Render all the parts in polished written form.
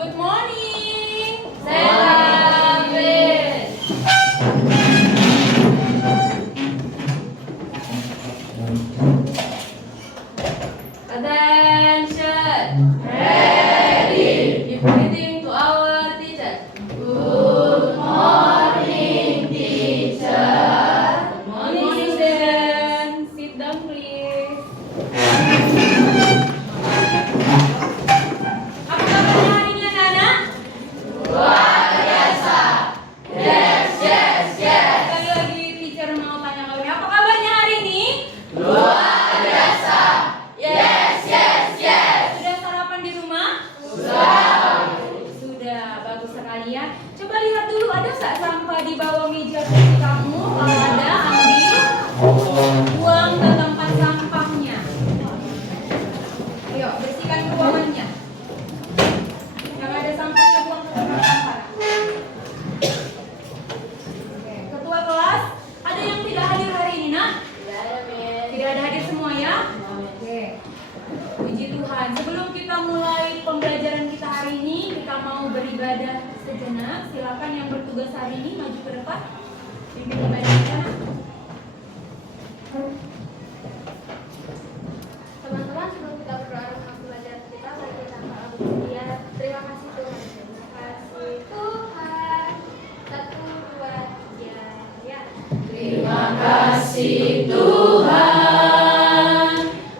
Good morning. Selamat. Attention. Ready. Give greeting to our teacher. Good morning, teacher. Good morning, students. Sit down, please. Apa kabarnya hari ini, anak-anak? Luar biasa. Yes, yes, yes. Sekali lagi teacher mau tanya kalian, apa kabarnya hari ini? Luar biasa. Yes, yes, yes. Sudah sarapan di rumah? Sudah, bagus sekali ya. Coba lihat dulu, ada nggak sampah di bawah meja kursi kamu? Kalau ada, ambil, buang ke tempat sampahnya. Ayo, bersihkan ruangannya. Yang ada sampahnya buang ke tempat sampah. Oke, ketua kelas, ada yang tidak hadir hari ini, nak? Tidak ada hadir semua ya? Oke. Puji Tuhan. Sebelum kita mulai pembelajaran kita hari ini, kita mau beribadah sejenak. Silakan yang bertugas hari ini maju ke depan. Pimpin ibadah kita. Teman-teman, sebelum kita berdoa untuk pelajaran kita, mari kita berdoa. Terima kasih Tuhan. Terima kasih Tuhan. 1, 2, 3, ya. Terima kasih Tuhan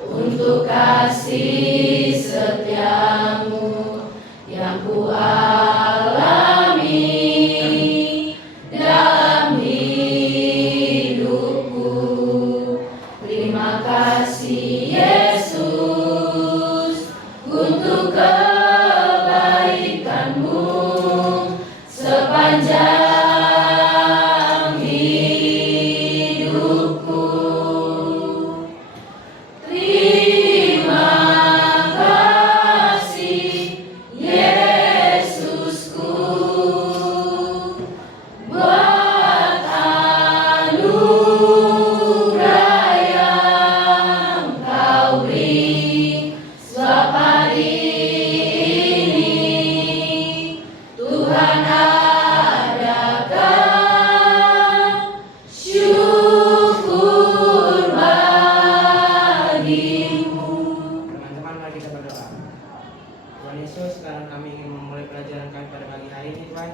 untuk kasih setiamu yang kualami dalam hidupku. Terima kasih Yesus untuk kebaikanmu sepanjang hidupku. Terima kasih Yesusku buat anugerah yang Kau beri. Sebab hari ini Tuhan adakan syukur bagimu. Teman-teman, mari kita berdoa. Tuhan Yesus, sekarang kami ingin memulai pelajaran kami pada pagi hari ini, Tuhan.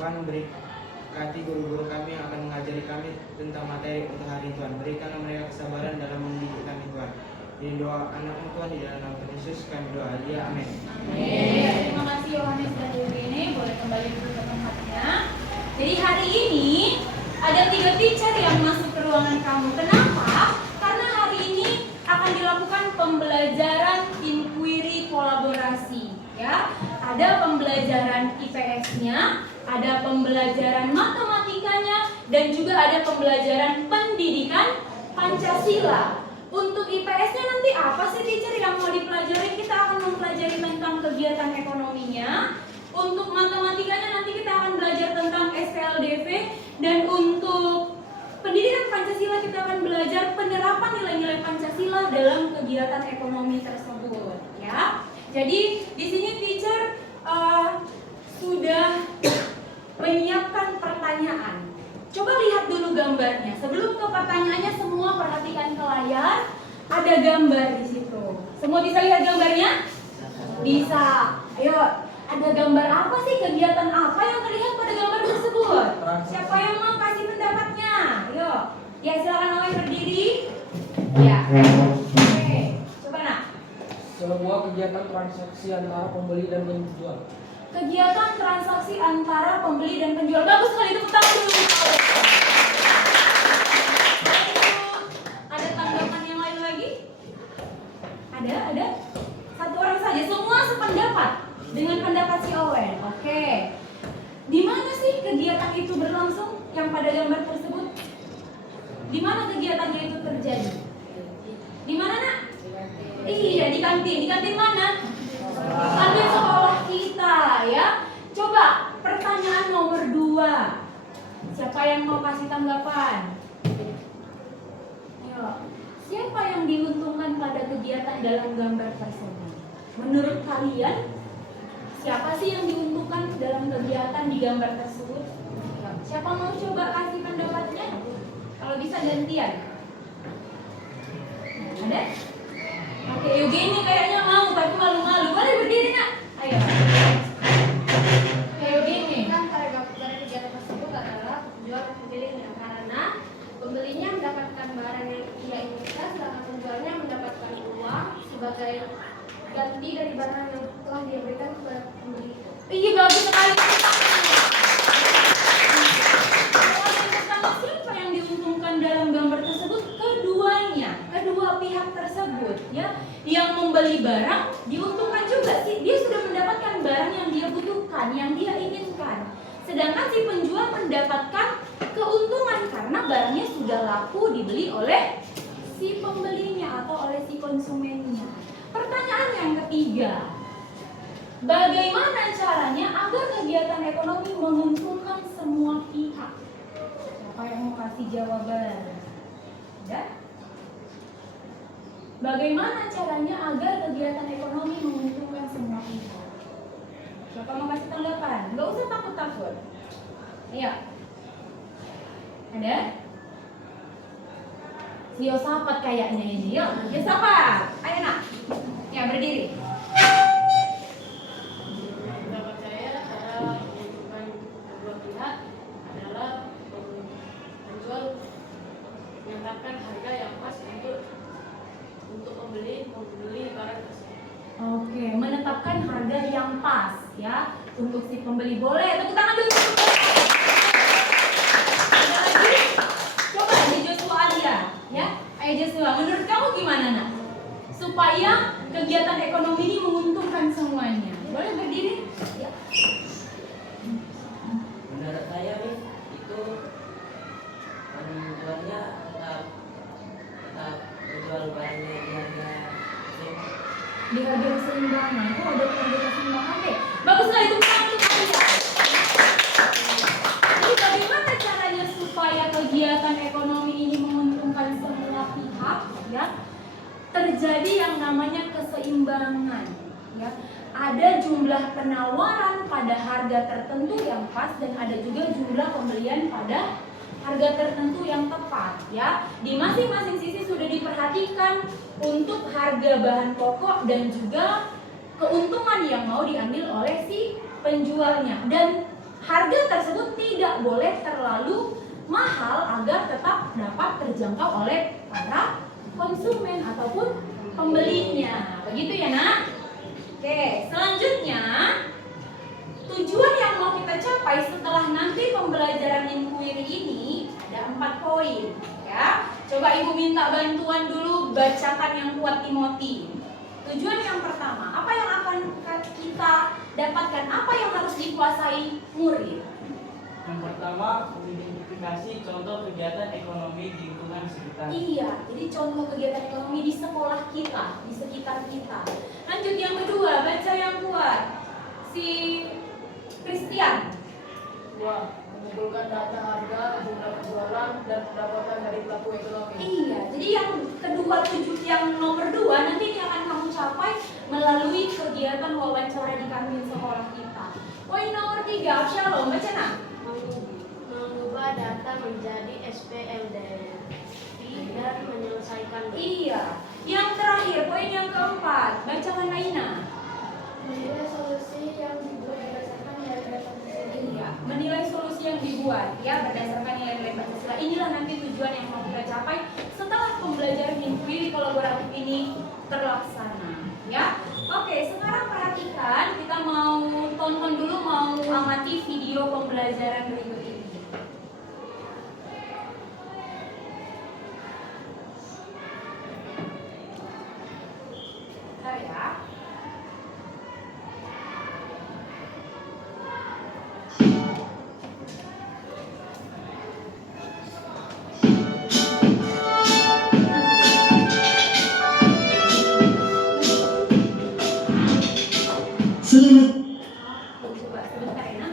Tuhan, berkati guru-guru kami yang akan mengajari kami tentang materi untuk hari ini, Tuhan. Berikanlah mereka kesabaran dalam mendidik kami, Tuhan. Ini doa anak-mu, Tuhan, di dalam nama Tuhan Yesus kami doa. Ya, amin. Terima kasih Yohanes dan Irene. Boleh kembali dulu ke tempatnya. Jadi hari ini ada 3 teacher yang masuk ke ruangan kamu. Kenapa? Karena hari ini akan dilakukan pembelajaran inquiry kolaborasi. Ya, ada pembelajaran IPS-nya, ada pembelajaran matematikanya, dan juga ada pembelajaran pendidikan Pancasila. Untuk IPS-nya nanti apa sih teacher yang mau dipelajari? Kita akan mempelajari tentang kegiatan ekonominya. Untuk matematikanya nanti kita akan belajar tentang SPLDV. Dan untuk pendidikan Pancasila kita akan belajar penerapan nilai-nilai Pancasila dalam kegiatan ekonomi tersebut. Ya, jadi di sini teacher sudah menyiapkan pertanyaan. Coba lihat dulu gambarnya. Sebelum ke pertanyaannya, semua perhatikan ke layar. Ada gambar di situ. Semua bisa lihat gambarnya? Bisa. Ayo, ada gambar apa sih? Kegiatan apa yang terlihat pada gambar tersebut? Siapa yang mau kasih pendapatnya? Ayo. Ya, silakan awal berdiri. Ya. Oke. Coba nak. Sebuah kegiatan transaksi antara pembeli dan penjual. Kegiatan transaksi antara pembeli dan penjual. Bagus sekali, tepuk tangan dulu. Ada tanggapan yang lain lagi? Ada? Satu orang saja. Semua sependapat dengan pendapat si Owen. Oke. Di mana sih kegiatan itu berlangsung yang pada gambar tersebut? Di mana kegiatannya itu terjadi? Di mana, nak? Iya, di kantin. Di kantin mana? Kantin sekolah kita, ya. Coba pertanyaan nomor 2. Siapa yang mau kasih tanggapan? Ayo. Siapa yang diuntungkan pada kegiatan dalam gambar tersebut? Menurut kalian, siapa sih yang diuntungkan dalam kegiatan di gambar tersebut? Siapa mau coba kasih pendapatnya? Kalau bisa gantian. Ada? Oke, Eugenie kayaknya mau, tapi malu-malu. Boleh berdiri, Nak? Ayo. Eugenie. Kan harga kegiatan tersebut adalah penjual dan pembelinya, karena pembelinya mendapatkan barang yang ia inginkan, sedangkan penjualnya mendapatkan uang sebagai ganti dari barang yang telah dia berikan kepada pembeli. Iya, bagus sekali. Siapa yang diuntungkan dalam gambar tersebut? Keduanya, kedua pihak tersebut, ya. Yang membeli barang diuntungkan juga sih, dia sudah mendapatkan barang yang dia butuhkan, yang dia inginkan. Sedangkan si penjual mendapatkan keuntungan karena barangnya sudah laku dibeli oleh si pembelinya atau oleh si konsumennya. Pertanyaan yang ketiga, bagaimana caranya agar kegiatan ekonomi menguntungkan semua pihak? Siapa yang mau kasih jawaban? Ya? Bagaimana caranya agar kegiatan ekonomi menguntungkan semua pihak? Siapa mau kasih tanggapan? Gak usah takut-takut. Ayo. Ada? Si Yosafat kayaknya ini. Yuk, Yosafat. Ayo nak. Ya, berdiri. Pendapat saya cara menentukan kedua pihak adalah penjual menetapkan harga yang pas untuk membeli barang tersebut. Oke, menetapkan harga yang pas ya untuk si pembeli. Boleh tepuk tangan dulu. Ada lagi? Coba di Joshua aja ya. Ayo Joshua, menurut kamu gimana nak? Supaya kegiatan ekonomi ini menguntungkan semuanya. Boleh berdiri? Ya. Menurut saya nih itu penjualnya tetap menjual barangnya di harga Di harga keseimbangan. Oh, ada harga keseimbangan deh. Bagus sekali itu untuk kalian. Jadi bagaimana caranya supaya kegiatan ekonomi ini menguntungkan semua pihak ya? Terjadi yang namanya keseimbangan ya. Ada jumlah penawaran pada harga tertentu yang pas dan ada juga jumlah pembelian pada harga tertentu yang tepat ya. Di masing-masing sisi sudah diperhatikan untuk harga bahan pokok dan juga keuntungan yang mau diambil oleh si penjualnya, dan harga tersebut tidak boleh terlalu mahal agar tetap dapat terjangkau oleh para konsumen ataupun pembelinya. Begitu ya nak? Oke, selanjutnya tujuan yang mau kita capai setelah nanti pembelajaran inquiry ini ada 4 poin ya. Coba ibu minta bantuan dulu, bacakan yang kuat Timothy. Tujuan yang pertama, apa yang akan kita dapatkan, apa yang harus dikuasai murid? Yang pertama, mengidentifikasi contoh kegiatan ekonomi di lingkungan sekitar. Iya, jadi contoh kegiatan ekonomi di sekolah kita, di sekitar kita. Lanjut yang kedua, baca yang kuat. Si Christian. Dua, mengumpulkan data harga, jumlah penjualan, dan pendapatan dari pelaku ekonomi. Iya, jadi yang kedua yang nomor 2 nanti ini akan kamu capai melalui kegiatan wawancara di kantin sekolah kita. Poin nomor 3, Shalom, baca nak. Mengubah data menjadi SPLD dan menyelesaikan. Iya, yang terakhir, poin yang keempat, bacakan Naina. Menilai solusi yang dibuat berdasarkan nilai-nilai Pancasila. Iya, menilai solusi yang dibuat ya berdasarkan nilai-nilai Pancasila. Inilah nanti tujuan yang mau kita capai setelah pembelajaran inquiry kolaboratif ini terlaksana ya. Oke, sekarang perhatikan, kita mau tonton dulu, mau amati video pembelajaran berikut ini. Bentar ya. Coba sebentar ya.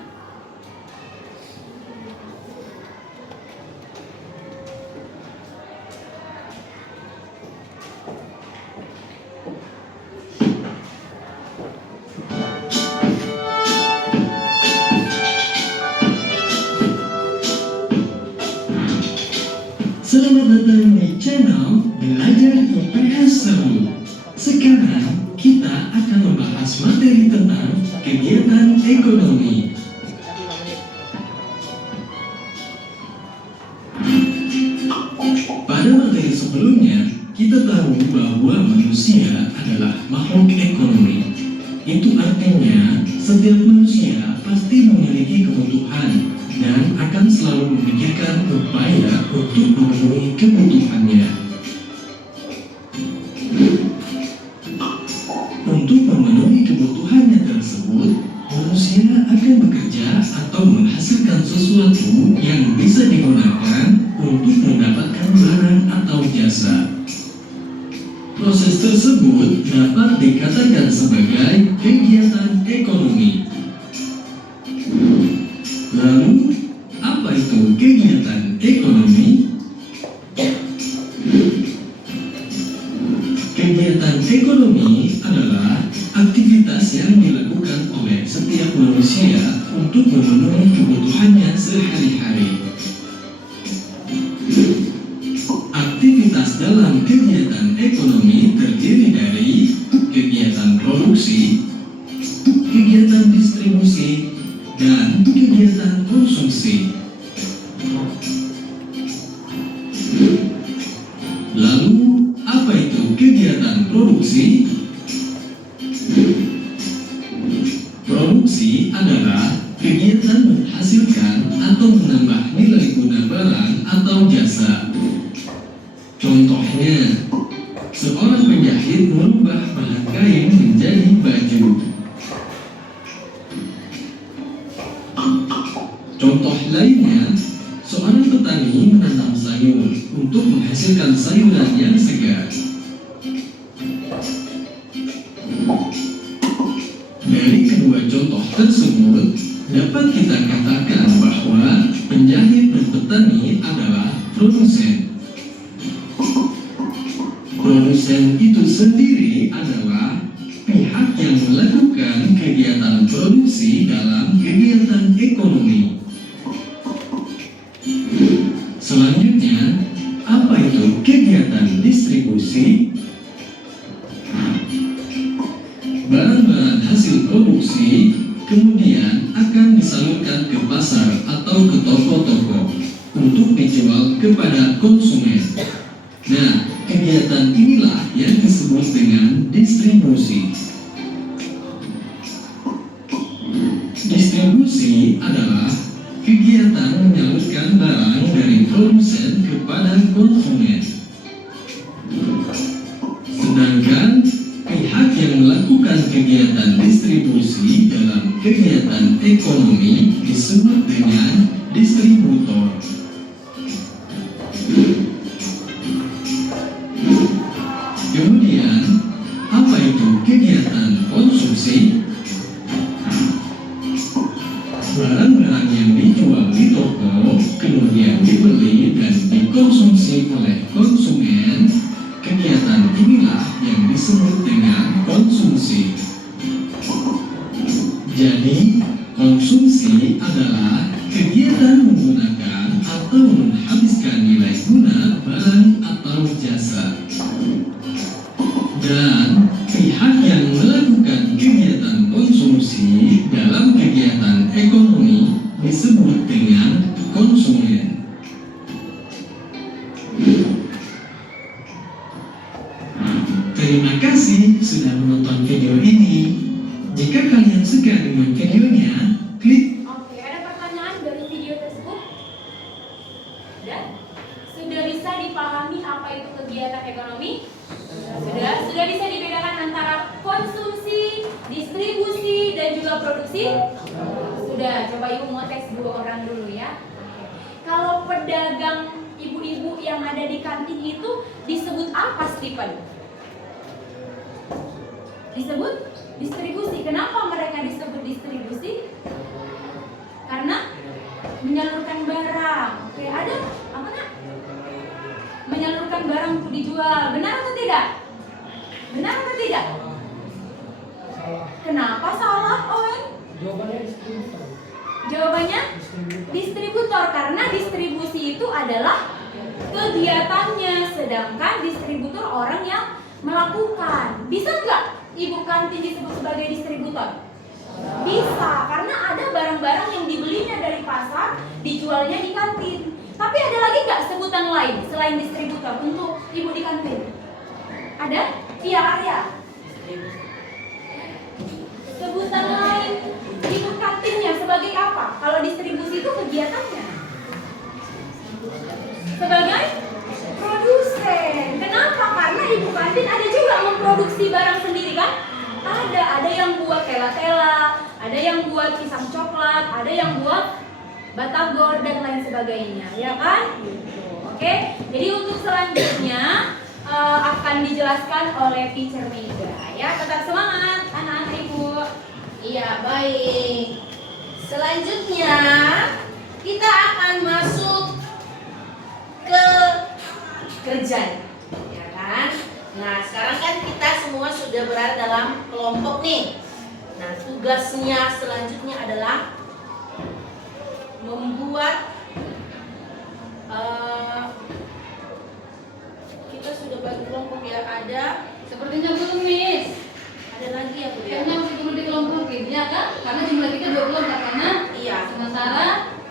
datang di channel Belajar IPS Seru. Sekarang kita akan membahas materi tentang kegiatan ekonomi. Pada materi sebelumnya, kita tahu bahwa manusia adalah makhluk ekonomi. Itu artinya setiap manusia pasti memiliki kebutuhan dan akan selalu memikirkan upaya untuk memenuhi kebutuhannya. Untuk memenuhi kebutuhannya tersebut, manusia akan bekerja atau menghasilkan sesuatu yang bisa digunakan untuk mendapatkan barang atau jasa. Proses tersebut dapat dikatakan sebagai kegiatan ekonomi. Lalu, apa itu kegiatan ekonomi? Kegiatan ekonomi adalah aktivitas yang dilakukan oleh setiap manusia untuk memenuhi kebutuhannya sehari-hari. Aktivitas dalam kegiatan ekonomi terdiri dari kegiatan produksi, kegiatan distribusi, dan kegiatan konsumsi. Lalu, apa itu kegiatan produksi? Produksi adalah kegiatan menghasilkan atau menambah nilai guna barang atau jasa. Contohnya, seorang penjahit merubah bahan kain menjadi baju. Contoh lainnya, seorang petani menanam sayur untuk menghasilkan sayuran yang segar. Dari kedua contoh tersebut, dapat kita katakan bahwa penjahit dan petani adalah produsen. Produsen itu sendiri adalah pihak yang melakukan kegiatan produksi dalam kegiatan ekonomi. Selanjutnya, apa itu kegiatan distribusi? Barang-barang hasil produksi kemudian akan disalurkan ke pasar atau ke toko-toko untuk dijual kepada konsumen. Nah, kegiatan inilah yang disebut dengan distribusi. Distribusi adalah kegiatan menyalurkan barang dari produsen kepada konsumen. Sedangkan pihak yang melakukan kegiatan distribusi dalam kegiatan ekonomi disebut dengan distributor. Kemudian, apa itu kegiatan konsumsi? Barang-barang yang dijual di toko kemudian dibeli dan dikonsumsi oleh konsumen. Kegiatan inilah yang disebut dengan konsumsi. Jadi, konsumsi adalah kegiatan menggunakan atau menghabiskan nilai guna barang atau jasa. Dan pihak yang melakukan kegiatan konsumsi dalam kegiatan ekonomi disebut dengan konsumen. Terima kasih sudah menonton video ini. Jika kalian suka dengan videonya, klik. Oke, ada pertanyaan dari video tersebut? Sudah bisa dipahami apa itu kegiatan ekonomi? Sudah bisa dibedakan antara konsumsi, distribusi, dan juga produksi? Sudah, coba ibu mau tes 2 orang dulu ya. Kalau pedagang ibu-ibu yang ada di kantin itu disebut apa, Stephen? Disebut distribusi. Kenapa mereka disebut distribusi? Karena menyalurkan barang. Oke, ada apa nak? Menyalurkan barang untuk dijual. Benar atau tidak? Benar atau tidak? Kenapa salah, Owen? Jawabannya distributor. Jawabannya distributor, karena distribusi itu adalah kegiatannya, sedangkan distributor orang yang melakukan. Bisa nggak ibu kantin disebut sebagai distributor? Bisa, karena ada barang-barang yang dibelinya dari pasar, dijualnya di kantin. Tapi ada lagi nggak sebutan lain selain distributor untuk ibu di kantin? Ada? Iya, Arya. Sebutan lain ibu kantinnya sebagai apa? Kalau distribusi itu kegiatannya sebagai produsen. Kenapa? Karena ibu kantin ada juga memproduksi barang sendiri kan? Ada yang buat tela-tela, ada yang buat pisang coklat, ada yang buat batagor dan lain sebagainya, ya kan? Gitu. Oke. Jadi untuk selanjutnya akan dijelaskan oleh Teacher Mega. Ya, tetap semangat anak-anak ibu. Iya, baik. Selanjutnya kita akan masuk ke kerja, ya kan? Nah, sekarang kan kita semua sudah berada dalam kelompok nih. Nah, tugasnya selanjutnya adalah membuat kita sudah bagi kelompok ya, ada Sepertinya belum, Miss. ada lagi ya Bu ya? Kayaknya masih perlu dikelompokin, ya kan? Karena jumlah kita 24 karena Iya. sementara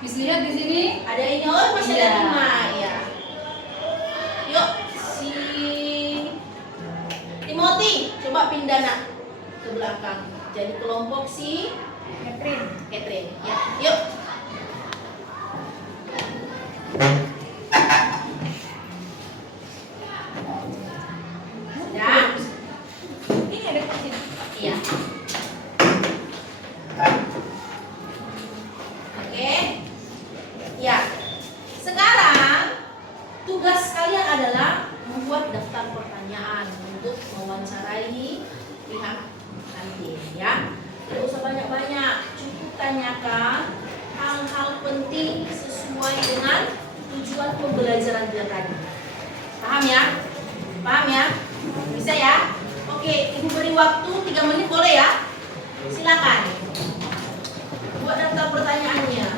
Miss lihat di sini Ada ini, oh masih Iya. ada 5 ya. Yuk, si Timothy coba pindah nak ke belakang. Jadi kelompok si Catherine. Ya, yuk. Sudah. Ini ada di sini. Iya. Oke. Ya. Sekarang tugas kalian adalah membuat daftar pertanyaan untuk mewawancarai pihak kantin ya. Tidak usah banyak-banyak, cukup tanyakan hal-hal penting sesuai dengan tujuan pembelajaran kita tadi. Paham ya? Paham ya? Bisa ya? Oke, Ibu beri waktu 3 menit boleh ya? Silakan. Buat daftar pertanyaannya.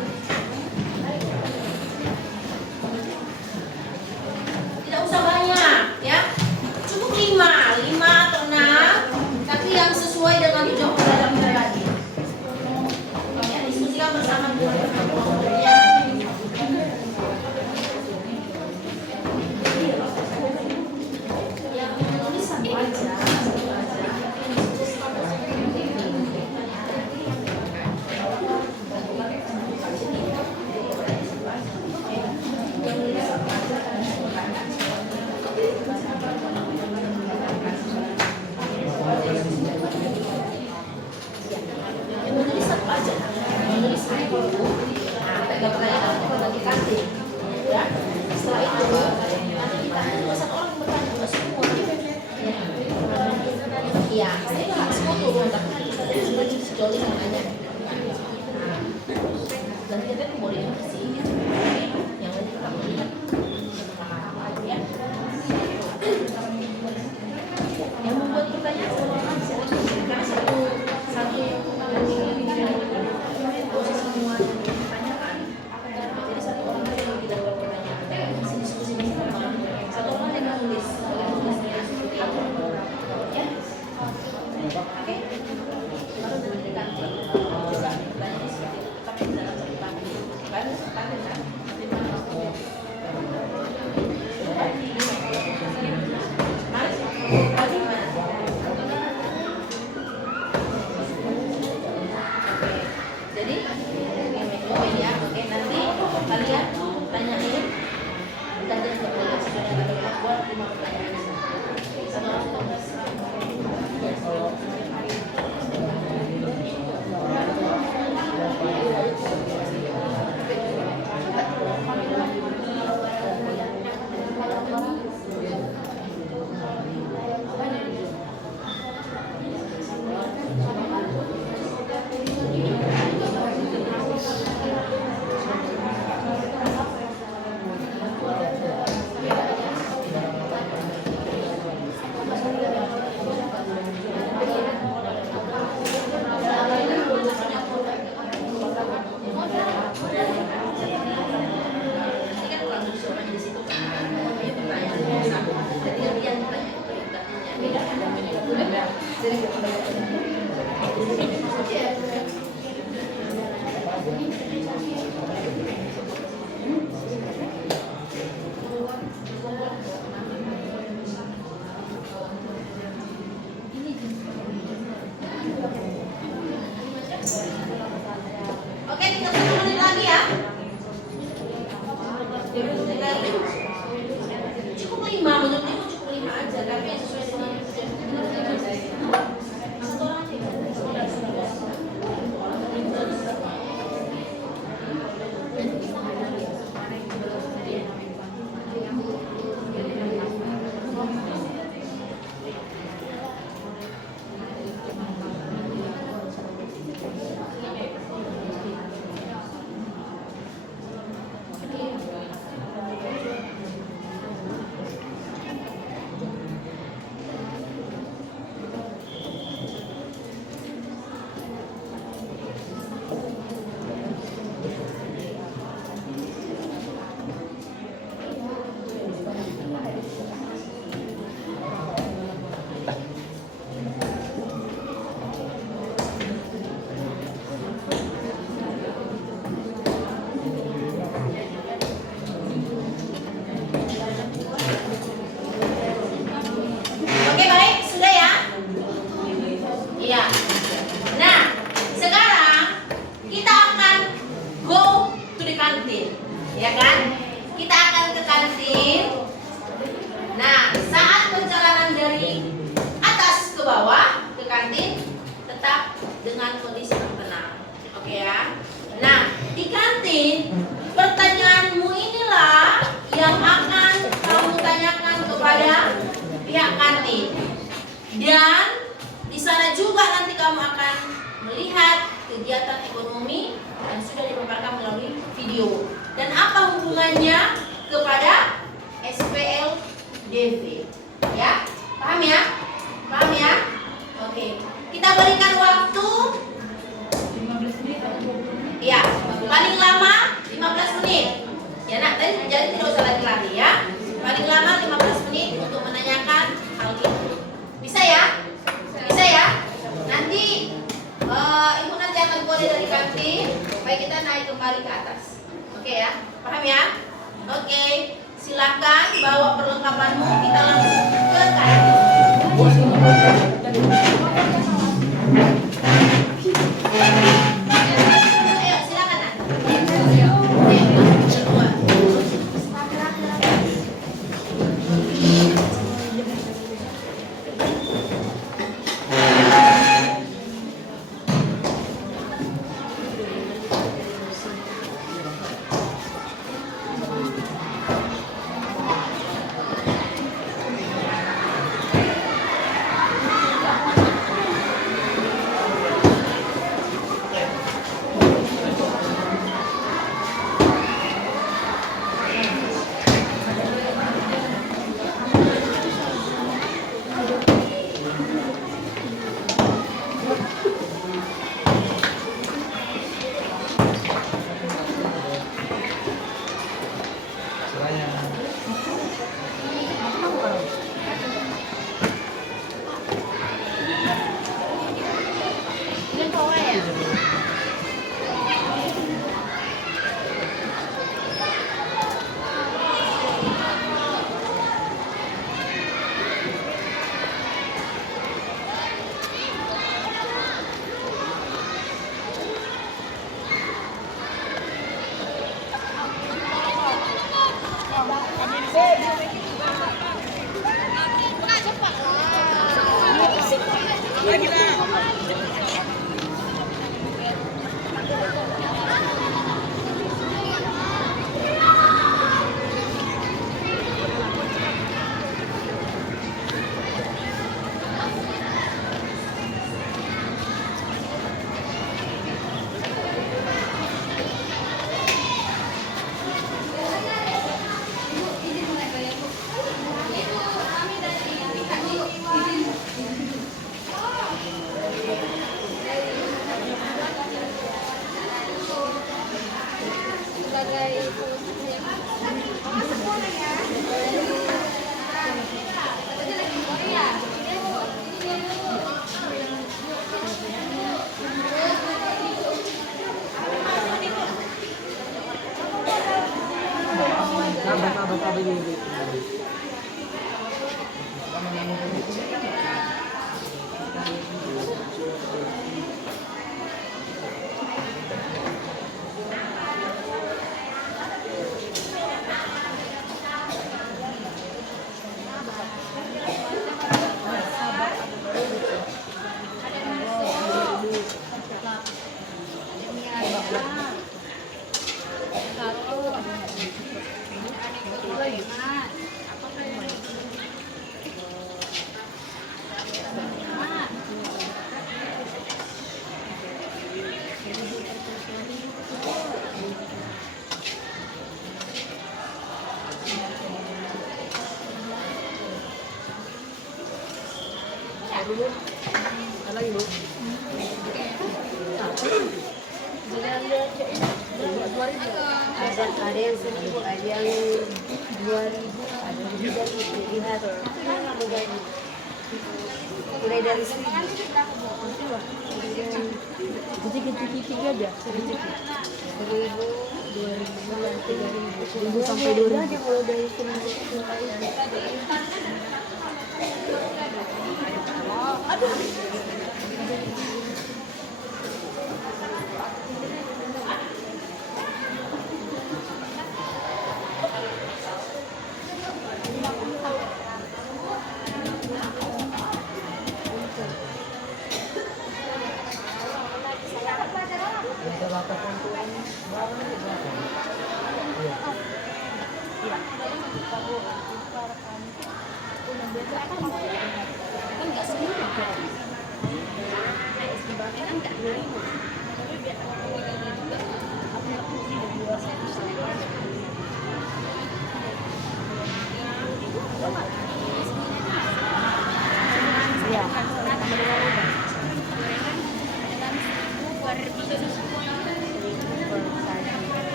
Tidak usah banyak ya. Cukup 5 atau 6, tapi yang sesuai dengan tujuan pembelajaran kita tadi. Ya, diskusikan bersama dengan kelompoknya. Yang menulis satu aja. Yang menulis satu aja. Menulis satu. Nah, kita pertanyaan kita bagi kantin. Ya. Setelah itu nanti kita ada 21 orang yang bertanya, enggak semua. Iya, saya nggak semua turun, tapi nanti kita lihat sejauh yang nanya. Dan kita tuh boleh bersih. Yang lain kita melihat sama-sama aja ya. Yang membuat pertanyaan semua aja. Karena satu proses semua ditanyakan. Jadi satu orang aja yang tidak berpertanyaan. Bisa diskusi bersama. Satu orang yang nulis. Nulisnya seperti apa? Ya. Oke. Baru dari kantin. Coba bertanya seperti itu. Tapi dalam satu kantin. Baru kantin kan? Jadi ya, oke nanti kalian tanyain dan jangan boleh sesuai dengan kita buat 5 pertanyaan. Satu orang tugas. Oke, tinggal 1 menit lagi ya. Cukup 5, menurut ibu cukup 5 aja, tapi yang sesuai dengan satu orang aja. Oke, baik, sudah ya? Iya. Nah, sekarang kita akan go to the canteen, ya kan? Kita akan ke kantin. Nah, saat perjalanan dari atas ke bawah ke kantin, tetap dengan kondisi yang tenang. Oke ya? Nah, di kantin, pertanyaanmu inilah yang akan kamu tanyakan kepada pihak kantin. Dan di sana juga nanti kamu akan melihat kegiatan ekonomi yang sudah dipaparkan melalui video. Dan apa hubungannya kepada SPLDV? Ya, paham ya? Paham ya? Oke, kita berikan waktu. 15 menit atau 20 menit? Ya, paling lama 15 menit. Ya nak, jadi tidak usah lari-lari ya. Paling lama 15 menit untuk menanyakan hal itu. Bisa ya? Bisa ya? Nanti ibu nanti akan kode dari kantin supaya kita naik kembali ke atas. Oke ya? Paham ya? Oke, silakan bawa perlengkapanmu, kita langsung ke kantin. Ayo, silakan nak. Keluar. Ada yang 1.000, ada yang 2.000, ada yang lebih dari itu. Lihat, mulai dari 1.000. Kecil-kecil aja, sedikit. 1.000, 2.000, 3.000 sampai 2.000 aja kalau dari 1.000. Aduh.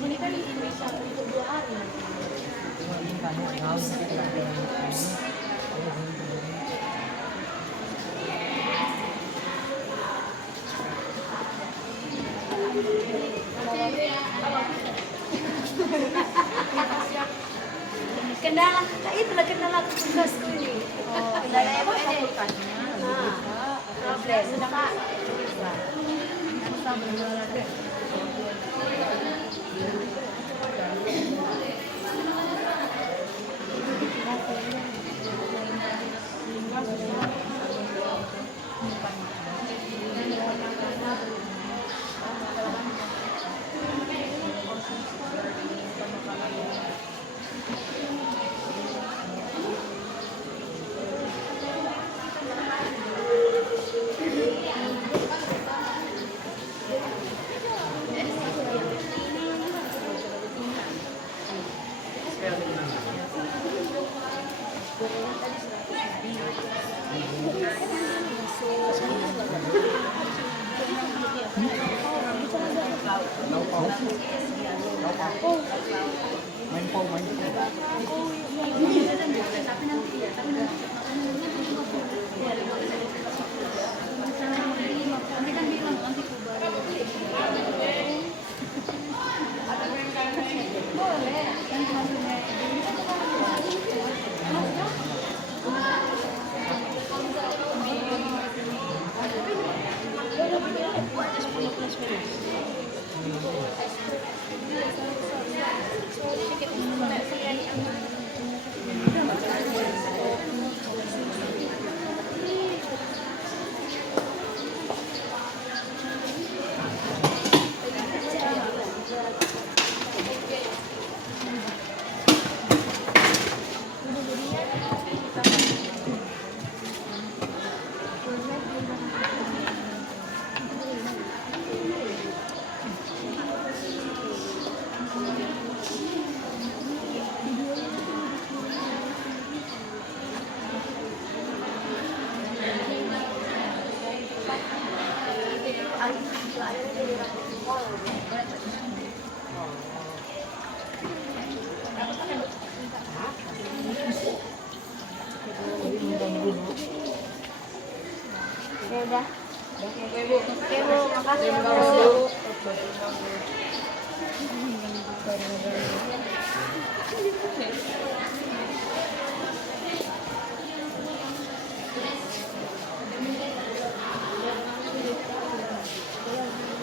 Ini kan bisa untuk 2 hari. Kendala, itulah kendala tugasku ini. Kendala apa ini? Problem.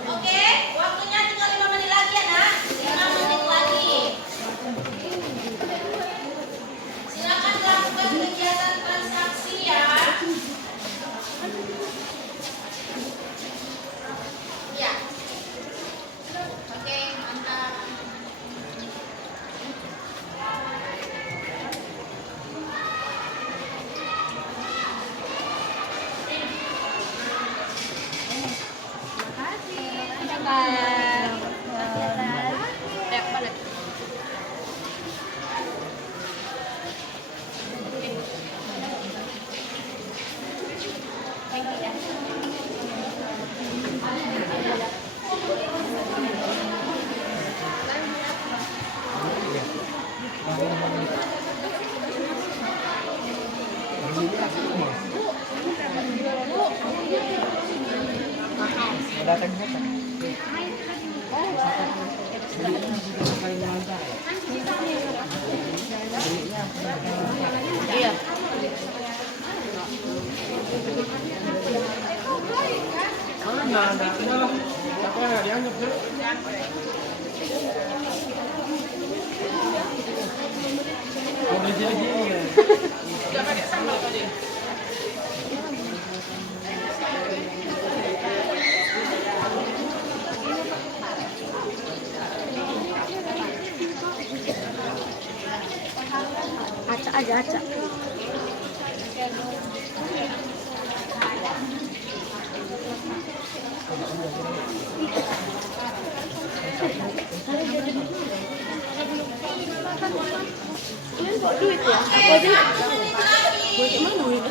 Oke, waktunya tinggal 5 menit lagi ya nak. 5 menit lagi. Silakan lakukan kegiatan transaksi ya. Ya. Oke, mantap. Acak aja, acak. Duit ya? Apa aja? Buat mana duit?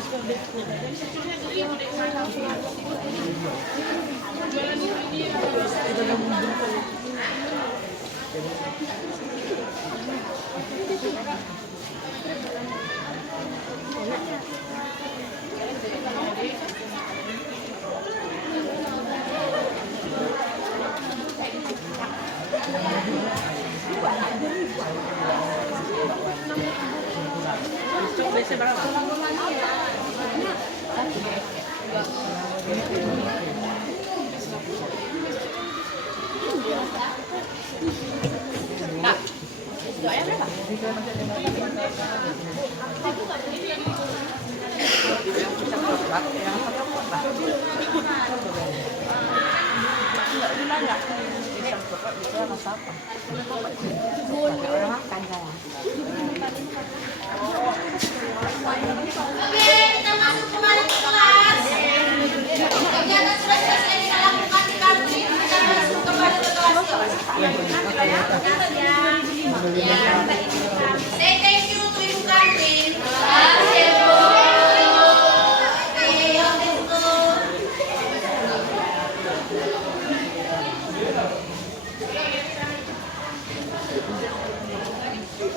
Oke, kita masuk kembali ke kelas. Kegiatan sudah selesai kita lakukan di kantin. Kita masuk kembali ke kelas. Ya. Say thank you to Ibu Kantin. Oke, let's go.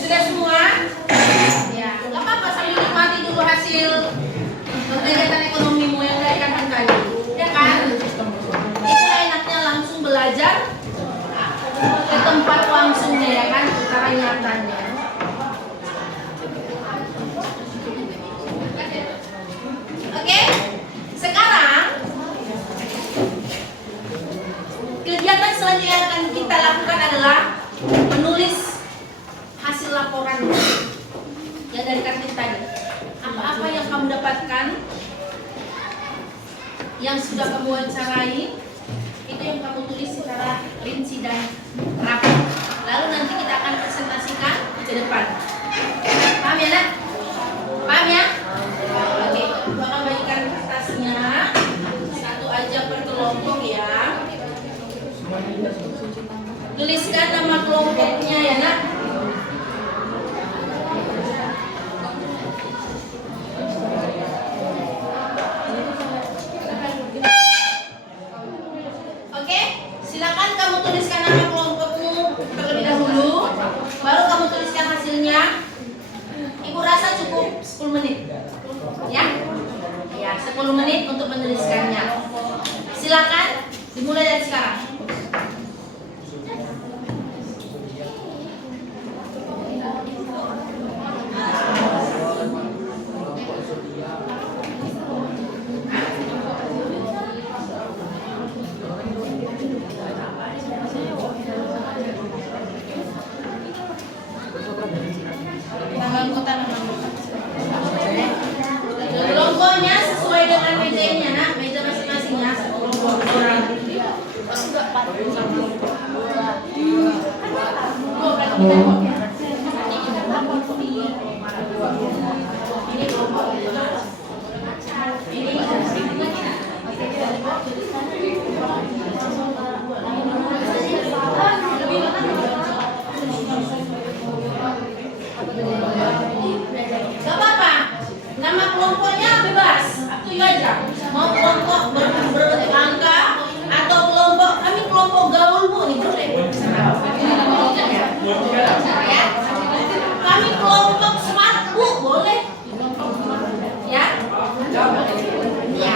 Sudah semua? Ya, nggak apa-apa sambil nikmati dulu hasil kegiatan ekonomimu yang dari kantin tadi, ya kan? Itu enaknya langsung belajar ke tempat langsungnya, ya kan? Cara ingatannya. Oke, sekarang kegiatan selanjutnya yang akan kita lakukan adalah menulis hasil laporan yang dari kantin tadi. Apa-apa yang kamu dapatkan, yang sudah kamu wawancarai, itu yang kamu tulis secara rinci dan rapi. Lalu nanti kita akan presentasikan ke depan. Paham ya, Nak? Paham ya? Oke, aku akan bagikan kertasnya satu aja per kelompok ya. Tuliskan nama kelompoknya ya, Nak. Oke, silakan kamu tuliskan nama kelompokmu terlebih dahulu, baru kamu tuliskan hasilnya. Ibu rasa cukup 10 menit. Ya? Ya, 10 menit untuk menuliskannya. Silakan dimulai dari sekarang. Kelompoknya sesuai dengan mejanya, Nak. Meja masing-masingnya satu kelompok orang. Gak apa-apa, nama kelompoknya bebas, itu aja. Mau kelompok berbentuk angka atau kelompok, kami kelompok gaul Bu nih, boleh. Ya. Kami kelompok smart Bu, boleh. Ya. Ya.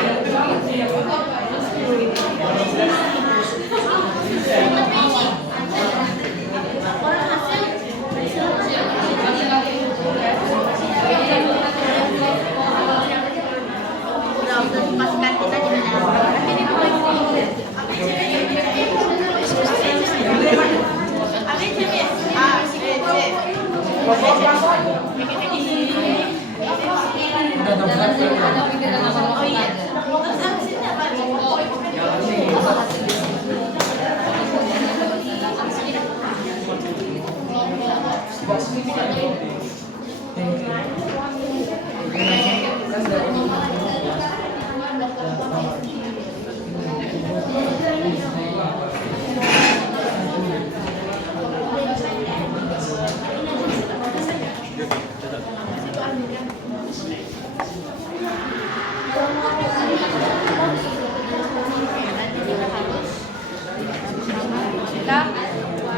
kita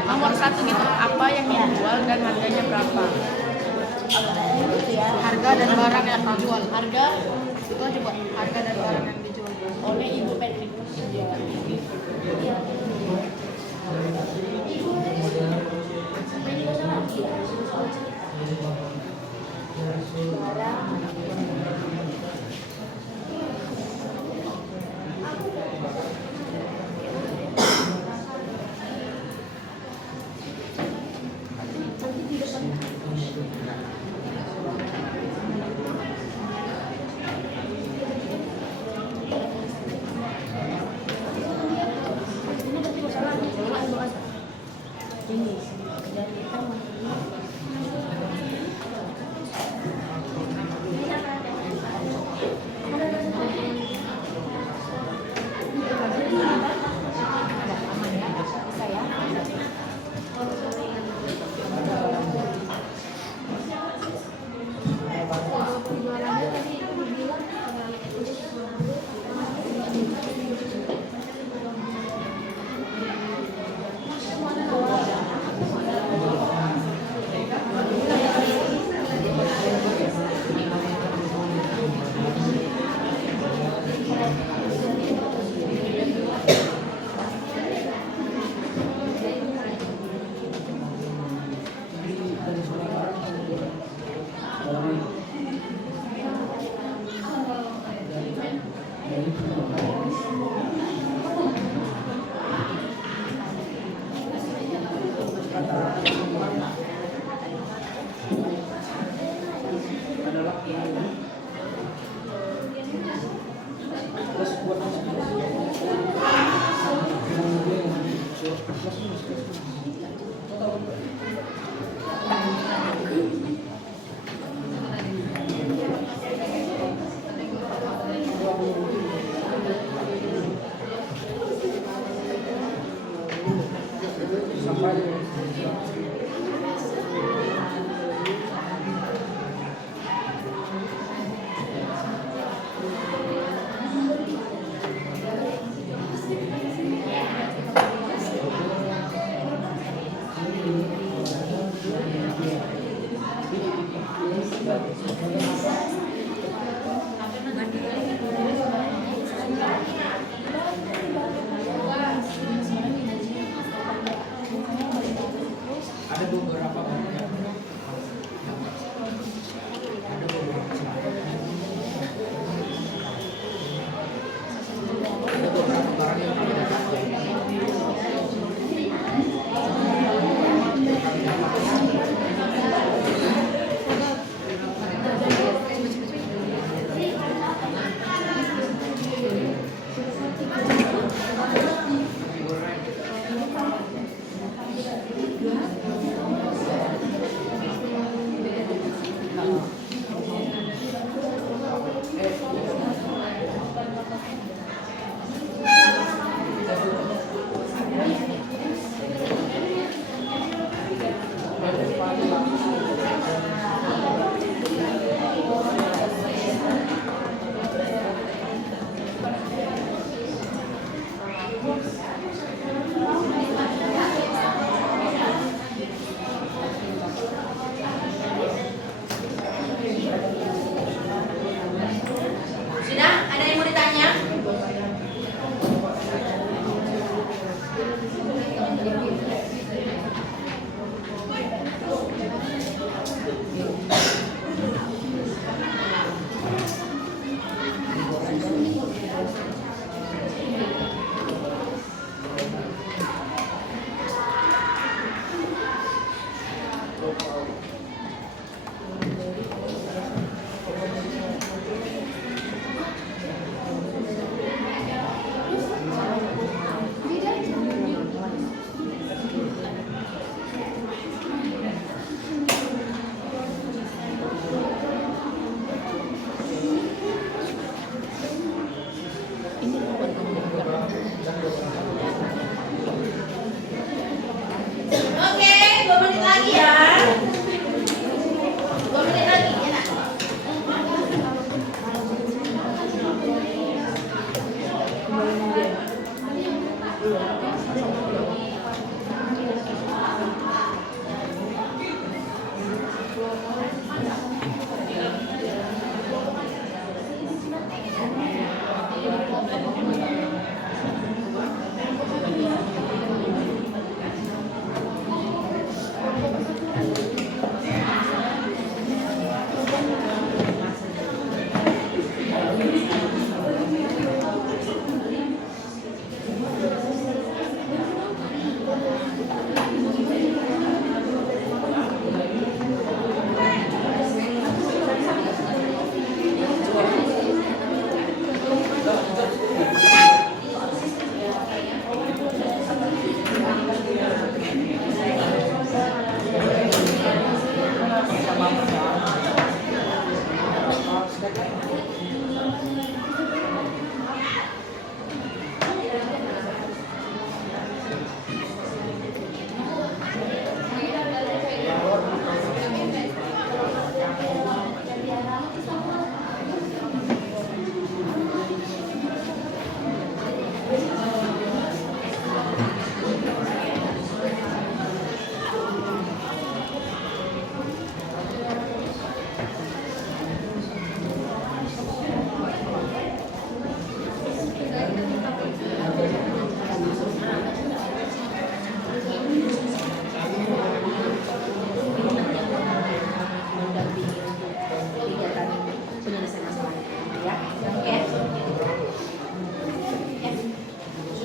nomor satu gitu, apa yang dijual dan harganya berapa. Harga dan barang yang dijual. Harga itu aja buat harga dan barang yang dijual oleh Ibu Patrick.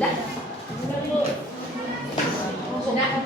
Sudah? Sudah?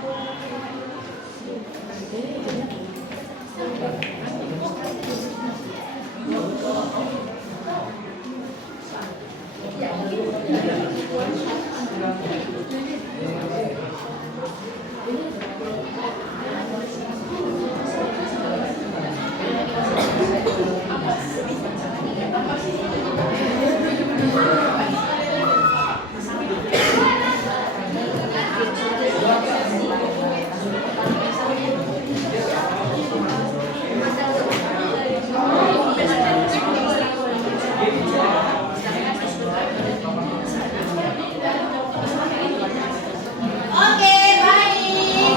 Oke, baik.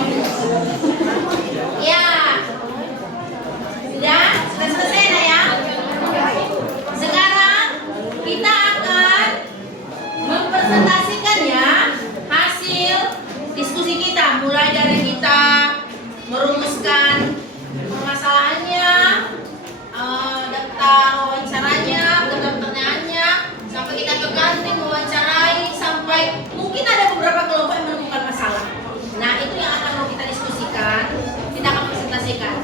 Ya. Sudah selesai nah ya. Sekarang kita akan mempresentasikan ya hasil diskusi kita, mulai dari kita merumuskan permasalahannya, daftar wawancaranya, daftar pertanyaannya, sampai kita ke kantin mewawancarai, sampai mungkin ada beberapa kelompok yang menemukan masalah. Nah, itu yang akan mau kita diskusikan, kita akan presentasikan.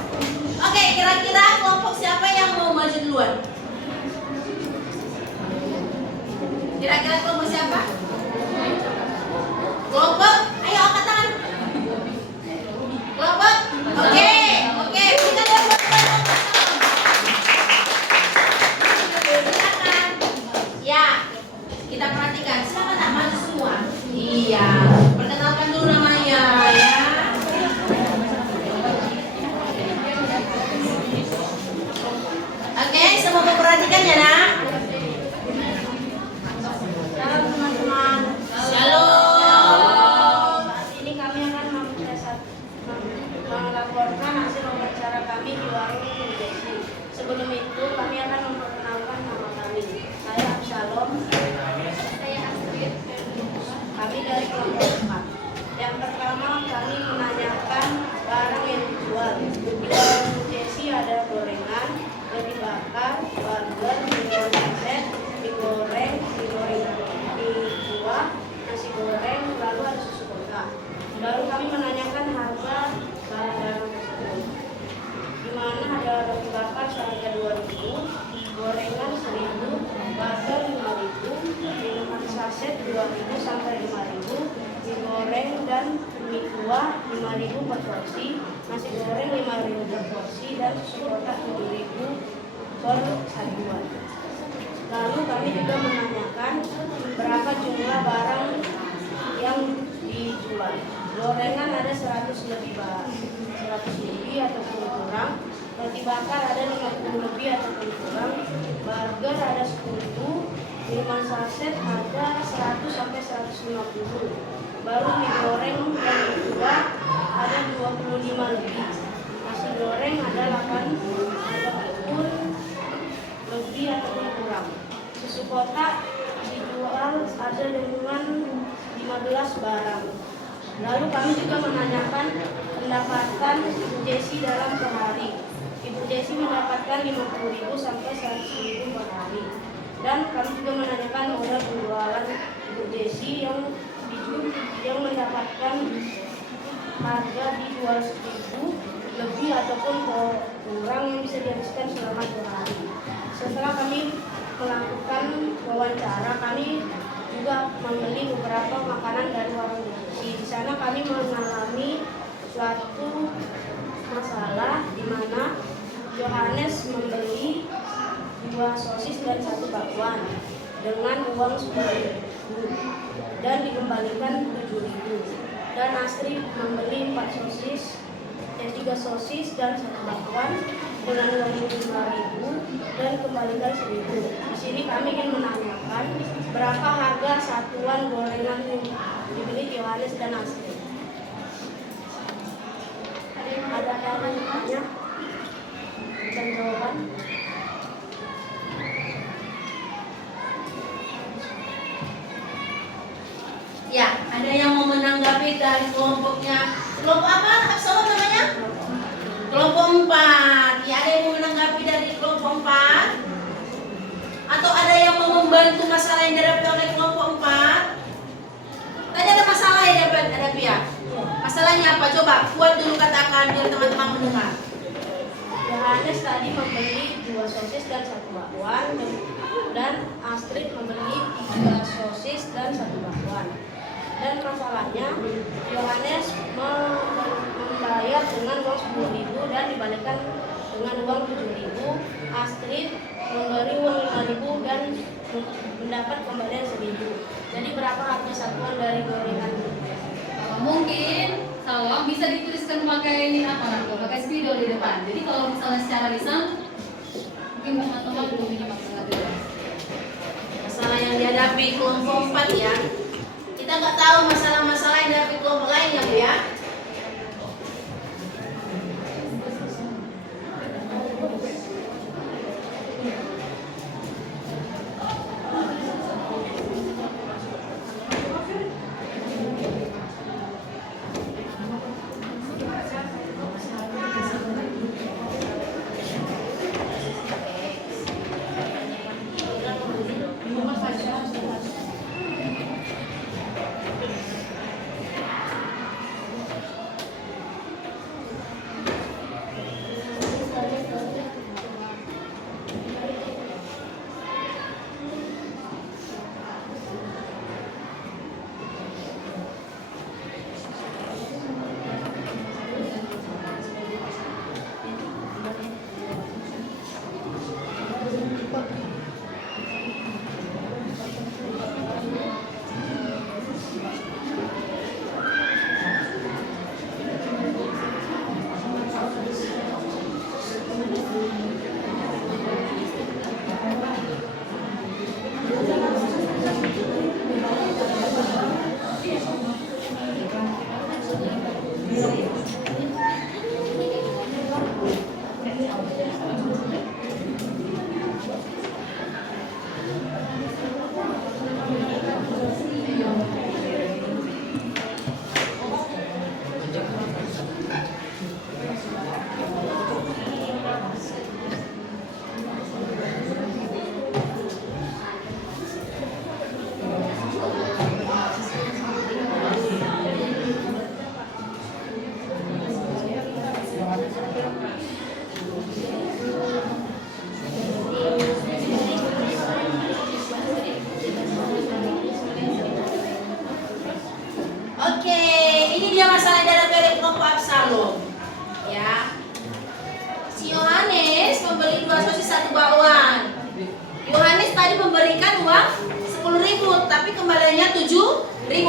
Oke, kira-kira kelompok siapa yang mau maju duluan? Kira-kira kelompok siapa? Kelompok, ayo angkat tangan. Kelompok, oke, kita dapat. Silakan. Ya, kita perhatikan. Silakan tak maju semua. Iya, perkenalkan dulu namanya ya. Oke, semua memperhatikan ya nak. Shalom teman-teman. Shalom. Saat ini kami akan melaporkan hasil wawancara kami di warung Ibu Desi. Sebelum itu kami akan memperkenalkan nama kami. Saya Absalom. Saya Astrid. Kami dari kelompok 4. Yang pertama kami menanyakan barang yang dijual. Di warung Ibu Desi ada gorengan, roti bakar, burger, mie saset, mie goreng, mie kuah, nasi goreng, lalu ada susu kotak. Lalu kami menanyakan harga barang tersebut. Di mana ada roti bakar seharga 2.000, gorengan 1.000, burger 5.000, minuman saset 2.000 sampai 5.000, mie goreng dan mie kuah 5.000 per porsi, nasi goreng 5.000 per porsi, dan susu kotak 7.000 per sajuan. Lalu kami juga menanyakan berapa jumlah barang yang dijual. Gorengan ada 100 lebih ataupun kurang, roti bakar ada 50 lebih ataupun kurang, burger ada 10, minuman saset ada 100 sampai 150. Baru mie goreng yang kedua ada 25 lebih. Nasi goreng ada 8 ataupun lebih ataupun kurang. Susu kotak dijual ada dengan 15 barang. Lalu kami juga menanyakan pendapatan Ibu Desi dalam sehari. Ibu Desi mendapatkan 50.000 sampai 100.000 per hari. Dan kami juga menanyakan modal penjualan Ibu Desi yang mendapatkan harga dijual 1.000 lebih ataupun kurang yang bisa dihabiskan selama 2 hari. Setelah kami melakukan wawancara, kami juga membeli beberapa makanan dari warung Desi. Di sana kami mengalami suatu masalah di mana Yohanes membeli 2 sosis dan 1 bakwan dengan uang 10.000 dan dikembalikan 7.000. Dan Astrid membeli 3 sosis dan 1 bakwan dengan uang 5.000 dan kembalikan 1.000. Di sini kami ingin menanyakan berapa harga satuan gorengan yang dibeli Yohanes dan Astrid. Ada tanya dan jawaban? Ya, ada yang mau menanggapi dari kelompoknya. Kelompok apa? Absalom namanya? Kelompok 4. Ya, ada yang mau menanggapi dari kelompok 4? Atau ada yang mau membantu masalah yang dihadapi oleh kelompok 4? masalahnya apa? Coba buat dulu katakan biar teman-teman mendengar. Yohanes tadi membeli 2 sosis dan 1 bakwan, dan Astrid membeli 3 sosis dan 1 bakwan. Dan masalahnya Yohanes membayar dengan uang 10.000 dan dibalikkan dengan uang 7.000. Astrid memberi uang 5.000 dan mendapat kembalian 1.000. Jadi berapa harga satuan dari gorengan? Mungkin kalau bisa dituliskan pakai pakai spidol di depan. Jadi kalau misalnya secara lisan mungkin teman-teman belum menyimak dengan jelas. Masalah yang dihadapi kelompok 4 ya. Kita nggak tahu masalah-masalah yang dihadapi kelompok lainnya Bu ya.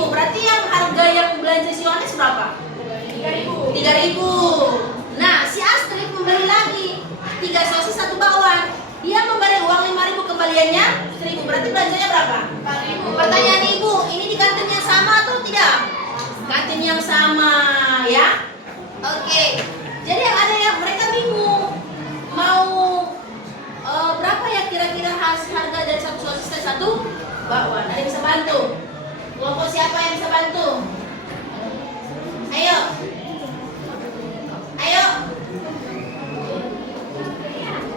Berarti yang harga yang belanja si Yohanes berapa? 3.000. Nah, si Astrid membeli lagi 3 sosis 1 bakwan. Dia memberi uang 5.000, kembaliannya 1.000. Berarti belanjanya berapa? 4.000. Pertanyaan Ibu, ini di kantin yang sama atau tidak? Kantin yang sama, ya. Oke. Jadi yang ada yang mereka bingung mau berapa ya kira-kira harga dari 1 sosis dan 1 bakwan. Ada yang bisa bantu? Kelompok siapa yang bisa bantu? Ayo. Ayo.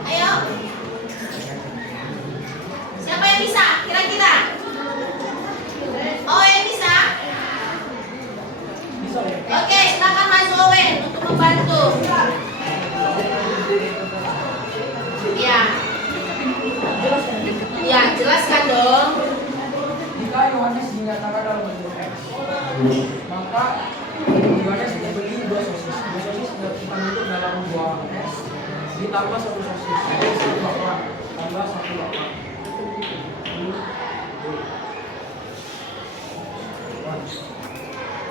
Ayo. Siapa yang bisa? Kira-kira? Oh, yang bisa? Oke, silakan Mas Owen untuk membantu. Ya. Ya, jelaskan dong. Jika Yohanes dinyatakan dalam bentuk X, maka Yohanes membeli 2 sosis. 2 sosis dibentuk dalam 2 X ditambah 1 sosis, 1 bakwan, tambah 1 bakwan.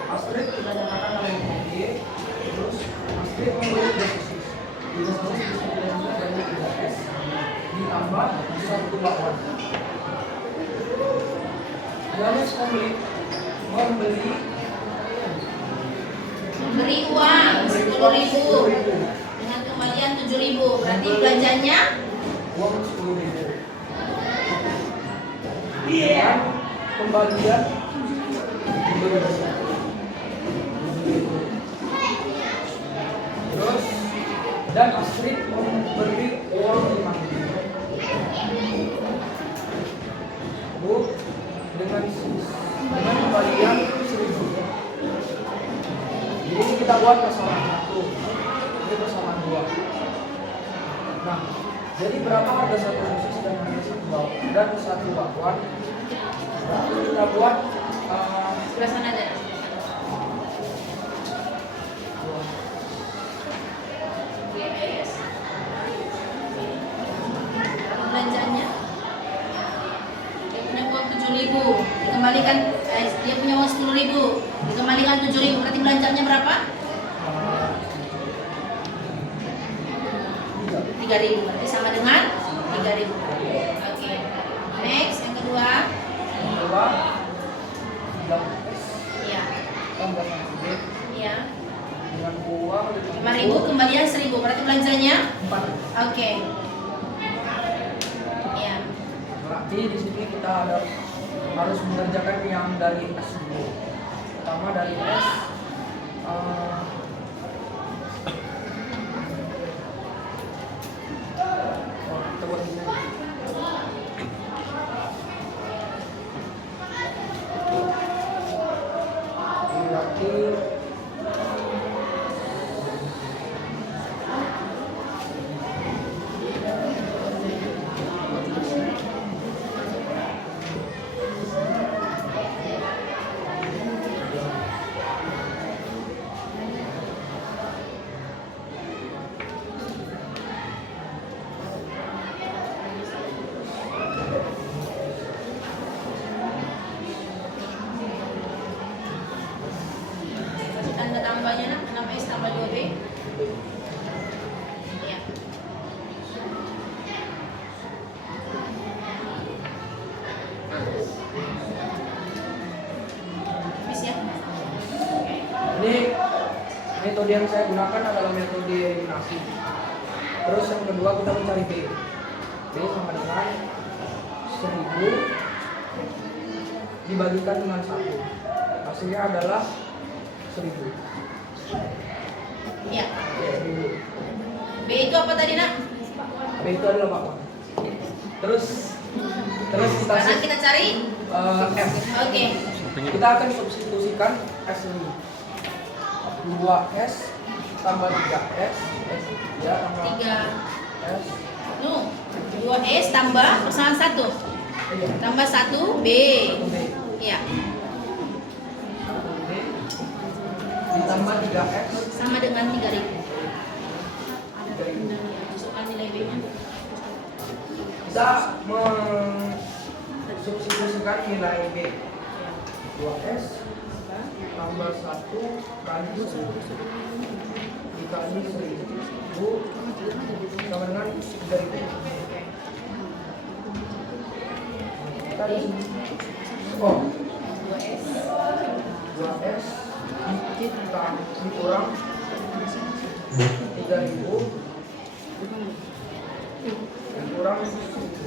Astrid kita nyatakan dalam bentuk Y, terus Astrid membeli 2 sosis. 2 sosis bisa dibentuk dari 3 X ditambah 1 bakwan. Yohanes memberi uang 10.000 dengan kembalian 7.000. Berarti belanjanya uang 10.000. Dan kembalian terus dan Astrid memberi uang 5.000. Bu, dengan kembalian 1.000. Jadi ini kita buat persamaan 1, ini persamaan 2. Nah, jadi berapa harga satu sosis dan satu bakwan? Berarti kita buat Sebelah sana ada. GS. Belanjanya dia punya uang 7.000, dikembalikan dia punya uang 10.000, dikembalikan 7.000, berarti belanjanya berapa? 3.000, berarti sama dengan 3.000. Oke. Next, yang kedua. Iya. Iya. Dengan uang 5.000 kembalian 1.000, berarti belanjanya 4. oke. Iya. Berarti di sini kita harus mengerjakan yang dari S dulu. Pertama dari S kita buat ini. Berarti Kasih tanda tambahnya nak, 6S tambah 2B. Iya. Habis ya. ini metode yang saya gunakan adalah metode eliminasi. Terus yang kedua kita mencari B. B sama dengan 1.000 dibagikan dengan 1. Hasilnya adalah 1.000. Iya. Jadi B itu apa tadi nak? B itu adalah bakwan. Terus kita Sekarang kita cari. F. Oke. Kita akan substitusikan S ini. 2S tambah 3S ya tambah 3 S 2S tambah persamaan 1 iya. tambah 1B. B Iya. 1B ditambah 3X Sama dengan 3.000. Masukkan nilai B-nya. kita substitusikan nilai B 2S tambah 1 kali 1 dikali 1.000 sama dengan 3.000. Kita di sini 2S dikurang 3.000 dikurang 1.000.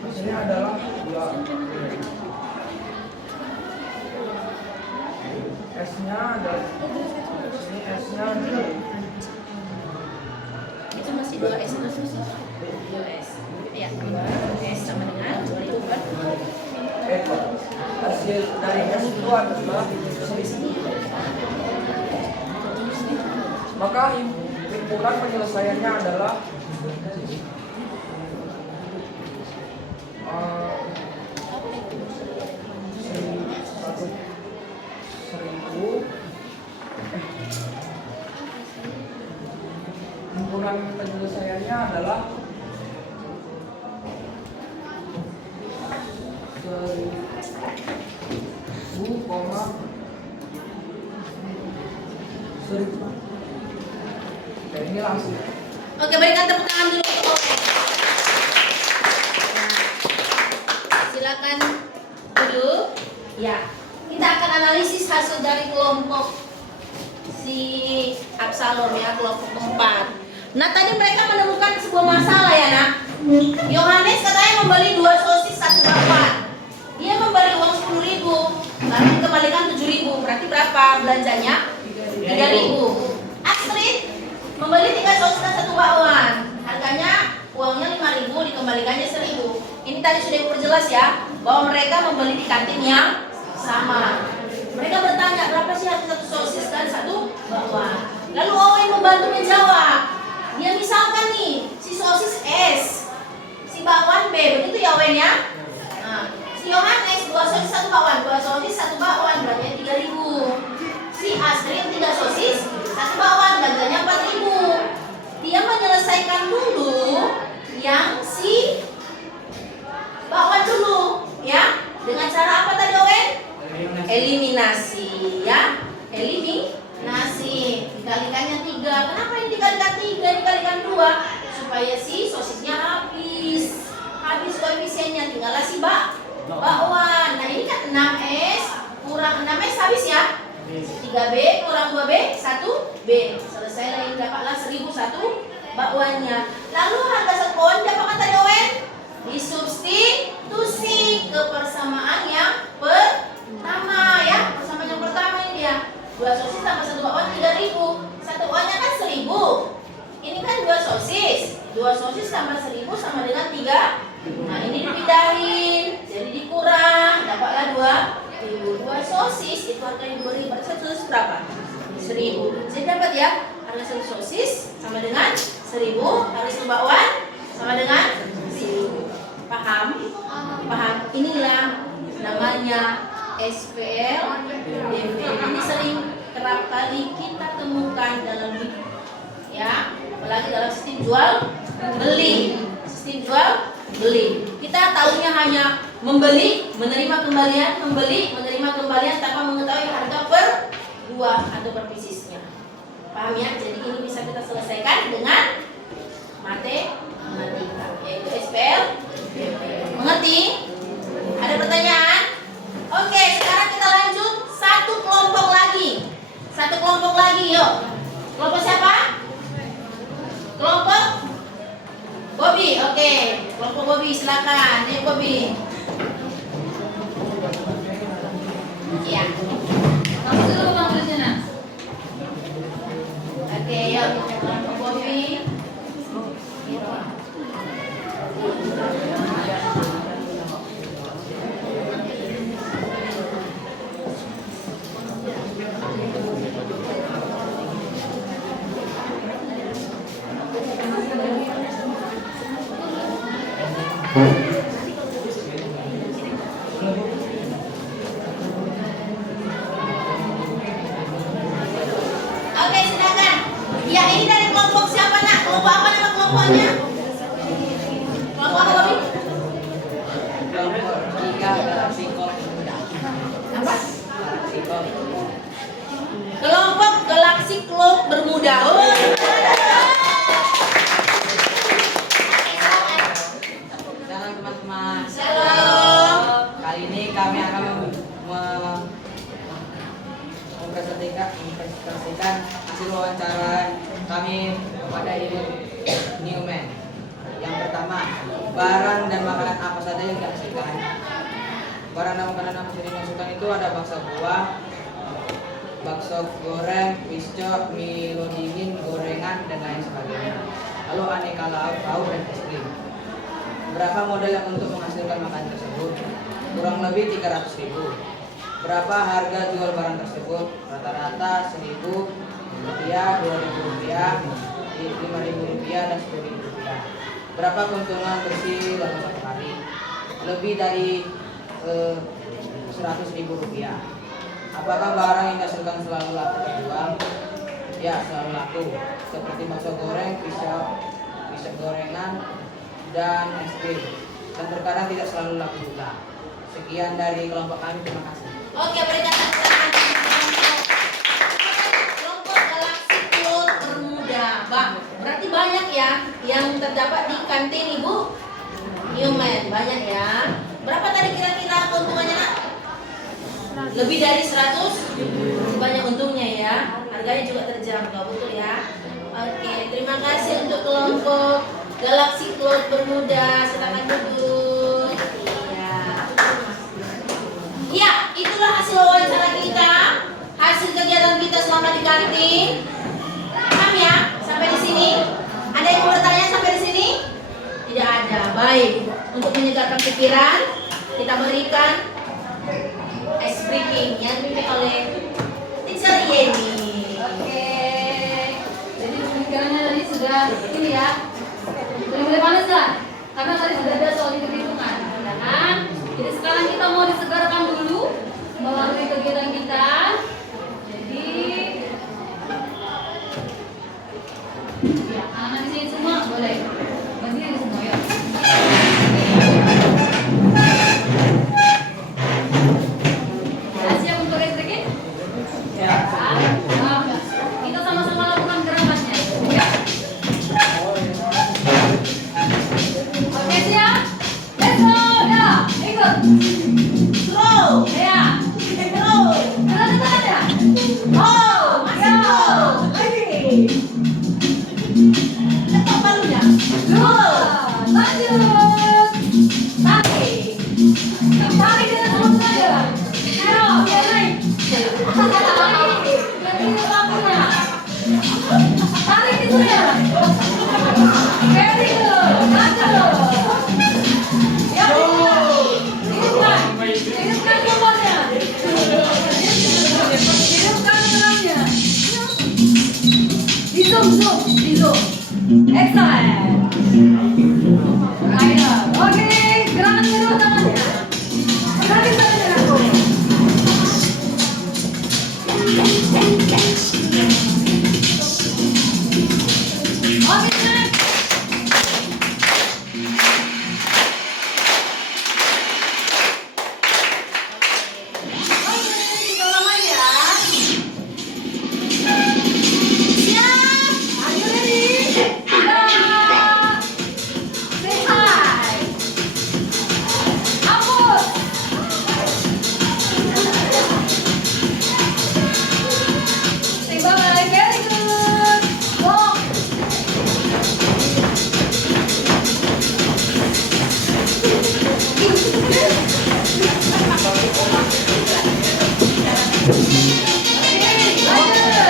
Hasilnya adalah 2. S-nya adalah ini S-nya Itu masih 2S terus. 2S. Iya, 2S sama dengan 2.000 kan? hasil dari S itu adalah 1.000. Maka himpunan penyelesaiannya adalah 1.000. Himpunan penyelesaiannya adalah 1.000. Dan inilah hasilnya. Oke, berikan tepuk tangan dulu untuk Oke. Silakan duduk. Ya, kita akan analisis hasil dari kelompok si Absalom ya, kelompok 4. Nah, tadi mereka menemukan sebuah masalah ya, Nak. Yohanes katanya membeli 2 sosis 1 bakwan. Dia memberi uang 10.000, lalu dikembalikan 7.000. Berarti berapa belanjanya? 3.000. Astrid membeli 3 sosis dan 1 bakwan. Harganya uangnya 5.000, dikembalikannya 1.000. Ini tadi sudah diperjelas ya, bahwa mereka membeli di kantin yang sama. Mereka bertanya, berapa sih harga satu sosis dan satu bakwan? Lalu Owen membantu menjawab. Dia misalkan nih, si sosis S, si bakwan B, begitu ya Owen ya? Nah, si Yohanes 2 sosis 1 bakwan, 2 sosis 1 bakwan, belanjanya 3.000. Si Astrid 3 sosis 1 bakwan, belanjanya 4.000. Dia menyelesaikan dulu yang si bakwan dulu, ya? Dengan cara apa tadi Owen? Eliminasi, ya? Eliminasi. Dikalikannya 3. Kenapa ini dikalikan 3, dikalikan 2? Supaya si sosisnya habis. Habis koefisiennya, tinggallah si bakwan. Nah ini kan 6S kurang 6S habis ya? 3B kurang 2B 1B. Selesailah ini, dapatlah 1.001 bakwannya. Lalu harga satu bakwan diapakan tadi Owen? Disubstitusi ke persamaan yang pertama ya. Persamaan yang pertama ini dia. 2 sosis tambah 1 bakwan 3.000. 1 bakwannya kan 1.000. Ini kan 2 sosis. 2 sosis tambah 1.000 sama dengan 3. Nah ini dipindahin, jadi dikurang, dapatlah 2.000. 2 sosis itu harganya 2.000. Satu sosis berapa? 1.000. Jadi dapat ya, harga satu sosis sama dengan 1.000, harga satu bakwan sama dengan 1.000. Paham? Paham? Inilah namanya SPL DP. Ini sering kerap kali kita temukan dalam hidup, ya, apalagi dalam sistem jual beli. Sistem jual beli. Kita tahunya hanya membeli, menerima kembalian, membeli, menerima kembalian tanpa mengetahui harga per buah atau per piecesnya. Paham ya? Jadi ini bisa kita selesaikan dengan matematika, yaitu SPL. Mengerti? Ada pertanyaan? Oke, sekarang kita lanjut satu kelompok lagi. Satu kelompok lagi, yuk. Kelompok siapa? Kelompok Bobby. Oke, kelompok Bobby silakan. Ayo Bobby. Iya. Kamu dulu Bang Luciana. Oke, yuk kelompok Bobby. Oke, silakan. Ya, ini dari kelompok siapa nak? Kelompok apa nama kelompoknya? Kelompok apa Bobby? Apa? Kelompok Galaxy Club Bermuda. Oh. Shalom teman-teman. Shalom. Kali ini kami akan mempresentasikan hasil wawancara kami kepada Ibu Newman. Yang pertama, barang dan makanan apa saja yang dihasilkan? Barang dan makanan apa saja yang dihasilkan itu ada bakso buah, bakso goreng, pisco, mie dingin, gorengan, dan lain sebagainya. Lalu aneka lauk dan es krim. Berapa modal yang untuk menghasilkan makanan tersebut? Kurang lebih 300.000. Berapa harga jual barang tersebut? Rata-rata 1.000 rupiah, 2.000 rupiah, 5.000 rupiah, dan 10.000 rupiah. Berapa keuntungan bersih dalam satu hari? Lebih dari 100.000 rupiah. Apakah barang yang dihasilkan selalu laku terjual? Ya, selalu laku. Seperti bakso goreng, pisau gorengan, dan es krim. Dan terkadang tidak selalu laku juga. Sekian dari kelompok kami, terima kasih. Oke, berikan tepuk tangan kelompok Galaxy Club Bermuda. Berarti banyak ya yang terdapat di kantin Ibu Newman. Banyak ya. Berapa tadi kira-kira keuntungannya nak? Lebih dari 100. Banyak untungnya ya. Harganya juga terjangkau, betul ya. Oke, terima kasih untuk kelompok Galaxy Club Bermuda. Silakan duduk. Ya, itulah hasil wawancara kita, hasil kegiatan kita selama di kantin. Paham ya? Sampai di sini. Ada yang mau bertanya sampai di sini? Tidak ada. Baik. Untuk menyegarkan pikiran, kita berikan ice breaking yang dipimpin oleh Teacher Yeni. Oke. Jadi pemikirannya tadi sudah ini ya. Sudah mulai panas kan? Karena tadi sudah ada soal hitung-hitungan, ya kan? Jadi sekarang kita mau disegarkan dulu melalui kegiatan kita. Jadi ya, anak-anak di sini semua boleh. Berdiri semua ya. Siap untuk ice breaking? Ya. Kita sama-sama lakukan gerakannya. Ya. Oke, siap? Let's go. Ya, ikut. Throw. Ya. Throw. Jalan-jalan ya. Oh, masih throw. Lagi. Letak palunya. Throw. Lanjut. Tarik. Tarik dengan terus saja. Ayo, biar naik. Berarti lampunya. Tarik itu ya. Very good. Lanjut. Ya, hidupkan. Hidupkan kompornya. Hidupkan geramnya. Di zoom. Excellent. Ayo, oke, gerakan kedua tangannya. Tarik saja denganku. Oke, next. Oke, kita ulang ya. Siap. Are you ready? Say hi. Ambus. Say bye-bye. Very good. Walk. Okay, lanjut.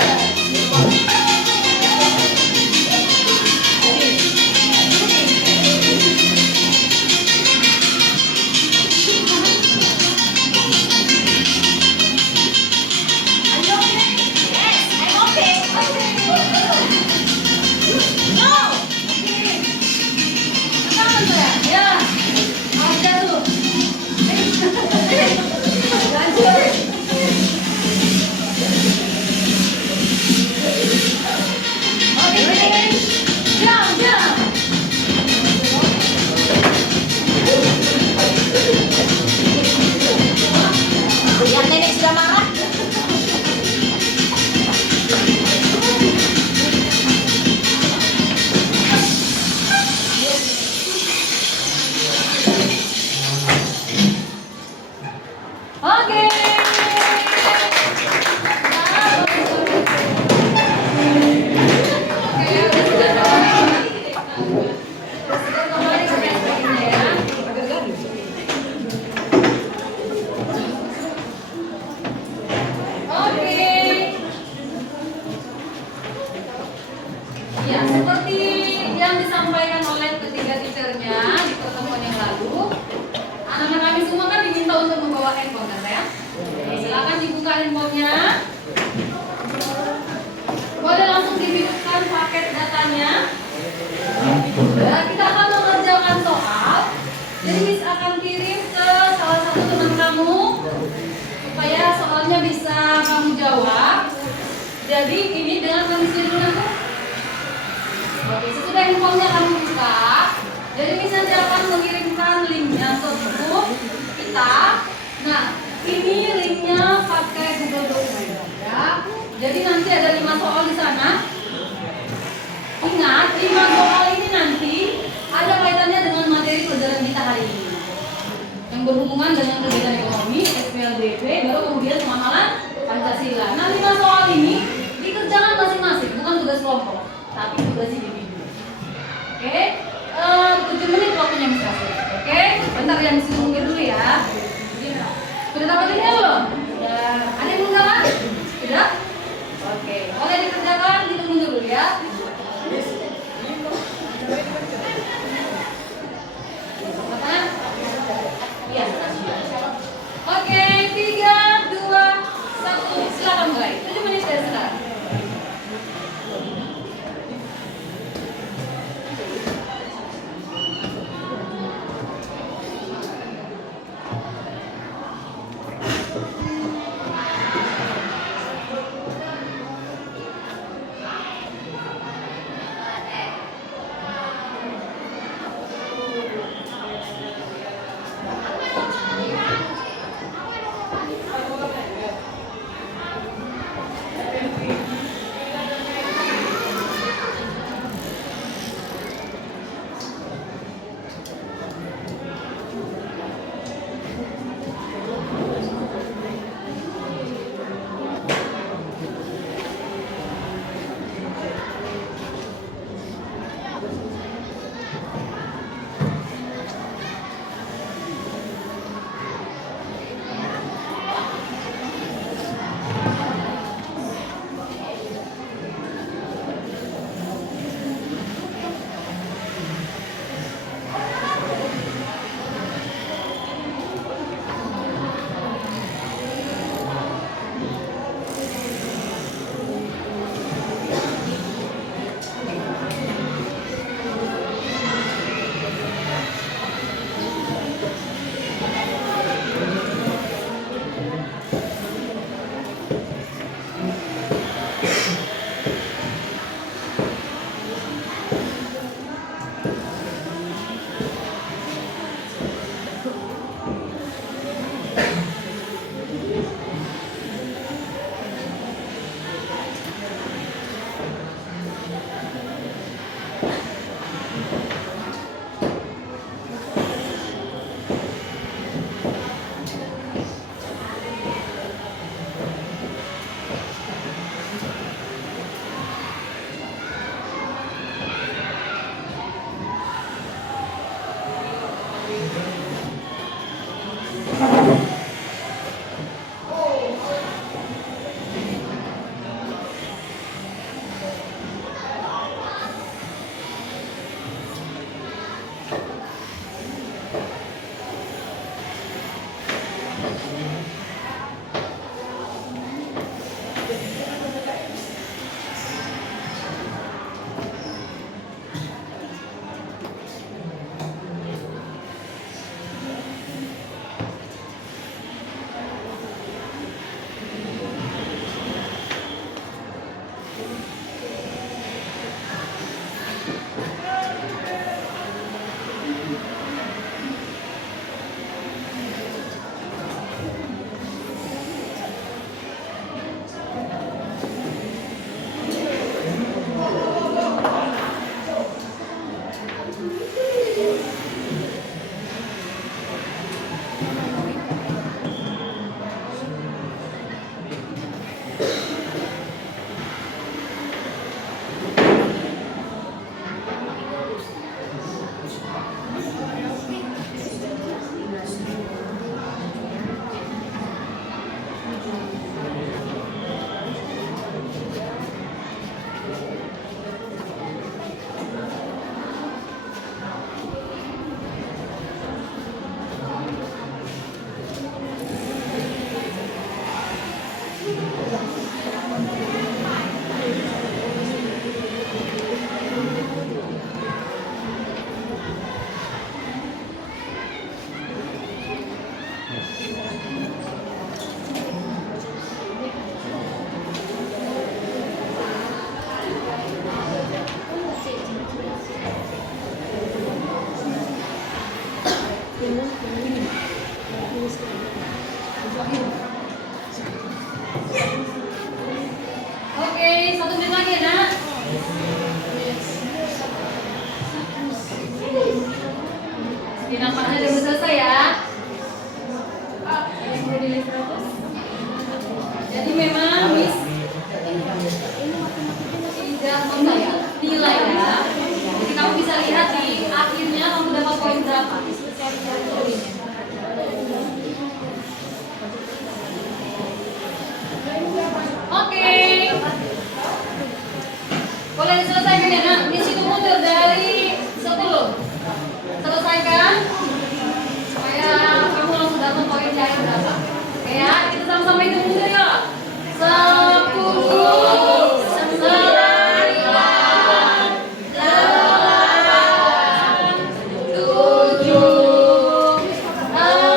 Are you okay? Yes, I'm okay. No. Tangan saya. Ya. Mau jatuh. Lanjut. Oke. Jam. Yang nenek sudah marah. Oke. Ya, seperti yang disampaikan oleh ketiga teachernya di pertemuan yang lalu, anak-anak kami semua kan diminta untuk membawa handphone, kan ya? Silakan dibuka handphonenya. Boleh langsung dihidupkan paket datanya. Dan kita akan mengerjakan soal. Jadi Miss akan kirim ke salah satu teman kamu supaya soalnya bisa kamu jawab. Jadi ini dengan kondisi dulu nanti. Oke, sesudah handphonenya kamu buka, jadi Miss nanti akan mengirimkan linknya ke grup kita. Nah, ini linknya pakai Google Document ya. Jadi nanti ada 5 soal di sana. Ingat, 5 soal ini nanti ada kaitannya dengan materi pelajaran kita hari ini. Yang berhubungan dengan kegiatan ekonomi, SPLBP, baru kemudian pemahaman Pancasila. Nah, 5 soal ini dikerjakan masing-masing, bukan tugas kelompok, tapi tugas individu. Oke, 7 menit waktunya Miss kasih. Oke, bentar yang disitu mungkin dulu ya. Sudah dapat linknya belum? Sudah. Ada yang belum dapat? Sudah? Oke, boleh dikerjakan, ditunggu dulu ya. Apa? Iya. Oke, 3, Oke, 1 menit lagi ya, Nak. Bidang panahnya udah selesai ya. Jadi memang Miss tidak membayar nilai ya. Jadi kamu bisa lihat di akhirnya kamu dapat poin berapa. Oke. Boleh diselesaikan ya, Nak. Di situ mundur dari 10. Selesaikan supaya kamu langsung dapat poin dari berapa. Oke ya, kita sama-sama hitung mundur ya. 10, 9, 8, 7, 6,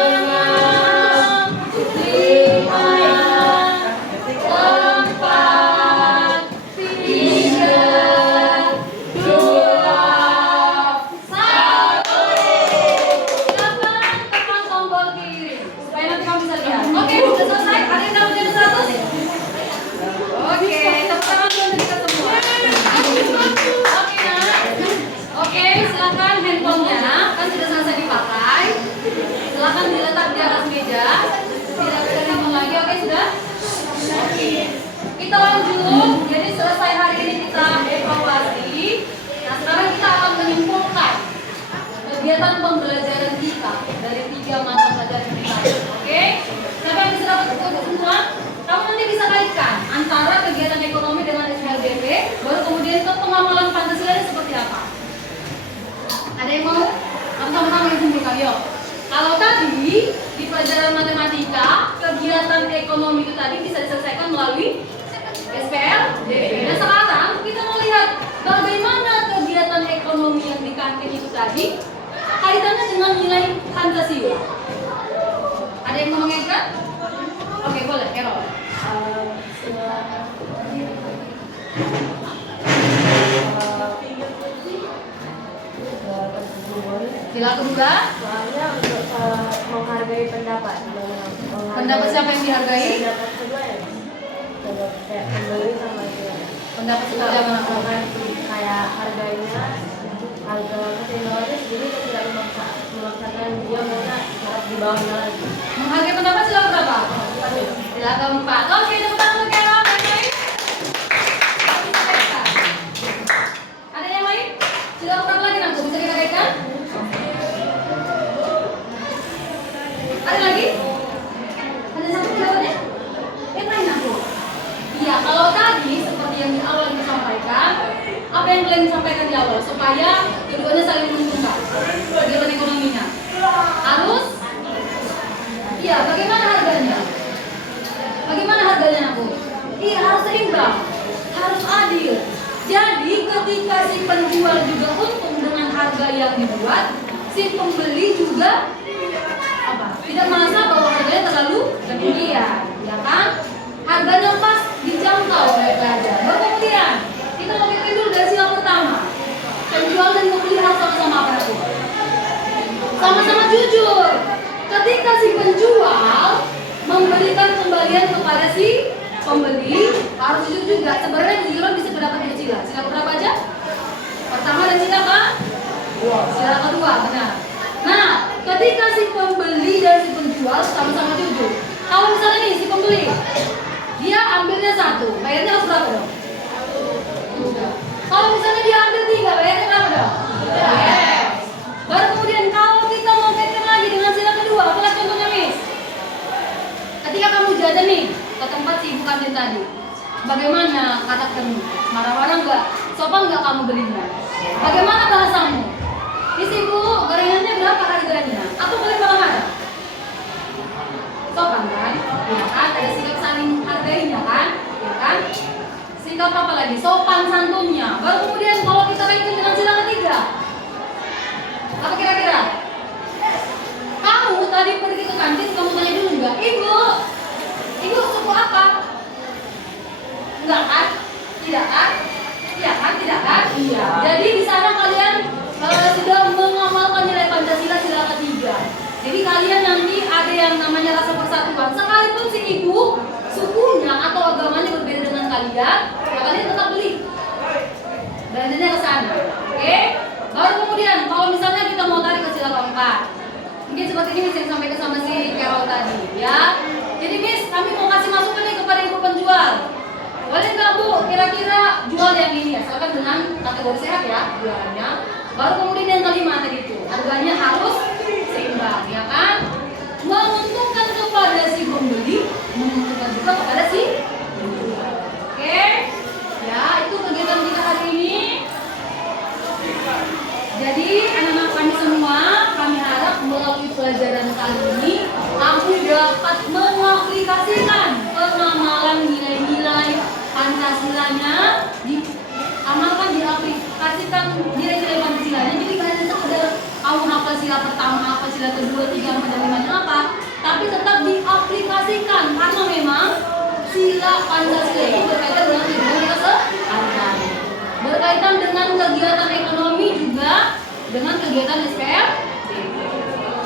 5, 4, 3, 2, 1. Silakan tekan tombol kiri supaya nanti kamu bisa lihat. Oke, sudah selesai. Ada yang dapat nilai 100? Oke, tepuk tangan dulu untuk kita semua. Oke, Nak. Oke, silakan handphonenya kan sudah selesai dipakai. Silakan diletak di atas meja. Tidak bisa dihitung lagi. Oke, sudah? Oke. Kita lanjut. Jadi selesai hari ini kita evaluasi. Nah, sekarang kita akan menyimpulkan kegiatan pembelajaran kita dari 3 mata pelajaran kita. Oke? Siapa yang bisa dapat kesimpulan? Kamu nanti bisa kaitkan antara kegiatan ekonomi dengan SHLBP, baru kemudian ke pengamalan Pancasila ini seperti apa. Ada yang mau? Sama-sama yang simpulkan, yuk. Kalau tadi di pelajaran matematika, kegiatan ekonomi itu tadi bisa diselesaikan melalui SPLBP. Nah, sekarang kita mau lihat bagaimana kegiatan ekonomi yang di kantin itu tadi kaitannya dengan nilai Pancasila. Ada yang mau mengaitkan? Oke, boleh, Errol. Sila kedua. Soalnya untuk menghargai pendapat. Pendapat siapa yang dihargai? Pendapat kedua ya. Kayak pembeli sama jual. Pendapat seperti apa? Kayak harganya, harga keseimbangannya sendiri tidak memaksakan dia maunya harus di bawahnya lagi. Menghargai pendapat sila berapa? Sila keempat. Oke, tepuk tangan untuk Errol. Ada yang lain? Sila keempat lagi nanti bisa kita kaitkan? Ada lagi? Ada satu jawabannya? Yang lain aku? Iya, kalau tadi seperti yang di awal disampaikan, apa yang kalian sampaikan di awal supaya keduanya saling menguntungkan kegiatan ekonominya harus, iya, bagaimana harga yang dibuat, si pembeli juga tidak merasa bahwa harganya terlalu ketinggian, ya kan? Harganya pas dijangkau oleh pelajar. Baru kemudian kita ngomongin dulu dari sila pertama. Penjual dan pembeli harus sama-sama apa itu? Sama-sama jujur. Ketika si penjual memberikan kembalian kepada si pembeli harus jujur juga. Sebenarnya kejujuran bisa terdapat dua sila. Sila berapa aja? Pertama dan sila kedua. Sila kedua, benar. Nah, ketika si pembeli dan si penjual sama-sama jujur. Kalau misalnya nih si pembeli dia ambilnya 1, bayarnya harus berapa dong? Kalau misalnya dia ambil 3, bayarnya berapa dong? Yes. Baru kemudian kalau kita mau kaitkan lagi dengan sila kedua, apa contohnya Miss? Ketika kamu jajan nih ke tempat si ibu kantin tadi, bagaimana karaktermu? Marah-marah enggak? Sopan enggak kamu belinya? Bagaimana bahasamu? Miss ibu, gorengannya berapa harganya? Aku boleh marah-marah? Sopan kan? Ya kan? Ada sikap saling hargainya kan? Ya kan? Sikap apa lagi? Sopan santunnya. Baru kemudian kalau kita kaitkan dengan sila ketiga, apa kira-kira? Kamu tadi pergi ke kantin, kamu tanya dulu enggak? Ibu suku apa? Enggak kan? Tidak kan? Iya kan? Tidak kan? Iya. Jadi di sana kalian sudah mengamalkan nilai Pancasila sila ketiga. Jadi kalian nanti ada yang namanya rasa persatuan. Sekalipun si ibu sukunya atau agamanya berbeda dengan kalian, ya kalian tetap beli. Belanjanya ke sana. Oke? Baru kemudian kalau misalnya kita mau tarik ke sila keempat, mungkin seperti ini Miss yang sampaikan sama si Carol tadi, ya. Jadi Miss, kami mau kasih masukan nih kepada ibu penjual. Boleh nggak Bu, kira-kira jual yang ini, asalkan dengan kategori sehat ya jualannya. Baru kemudian yang kelima tadi itu, harganya harus seimbang, ya kan? Menguntungkan kepada si pembeli, menguntungkan juga kepada si penjual. Oke? Ya, itu kegiatan kita hari ini. Jadi anak-anak kami semua, kami harap melalui pelajaran kali ini kamu dapat mengaplikasikan pengamalan nilai-nilai Pancasilanya, diamalkan, diaplikasikan nilai-nilai Pancasilanya. Jadi kalian sekedar kamu hafal sila pertama, hafal sila kedua, 3, 4, dan 5 dan apa, tapi tetap diaplikasikan karena memang sila Pancasila itu berkaitan dengan kehidupan kita sehari-hari. Berkaitan dengan kegiatan ekonomi juga dengan kegiatan SPM.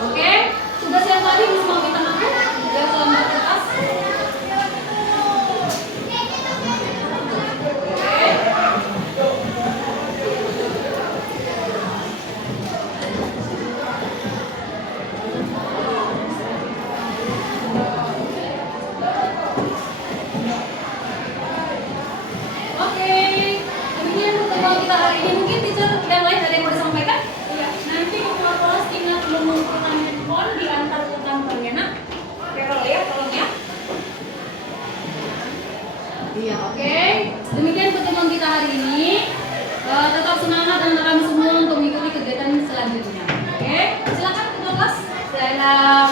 Oke, tugas yang tadi Miss mau minta maaf ya selama kertas. Kita hari ini mungkin teacher yang lain ada yang mau disampaikan? Iya. Nanti ketua kelas ingat mengumpulkan handphone diantar ke kantornya nak. Carol ya, tolong ya. Iya, oke. Demikian pertemuan kita hari ini. Tetap semangat dan kami semua untuk mengikuti kegiatan selanjutnya. Oke, silakan ketua kelas. Salam.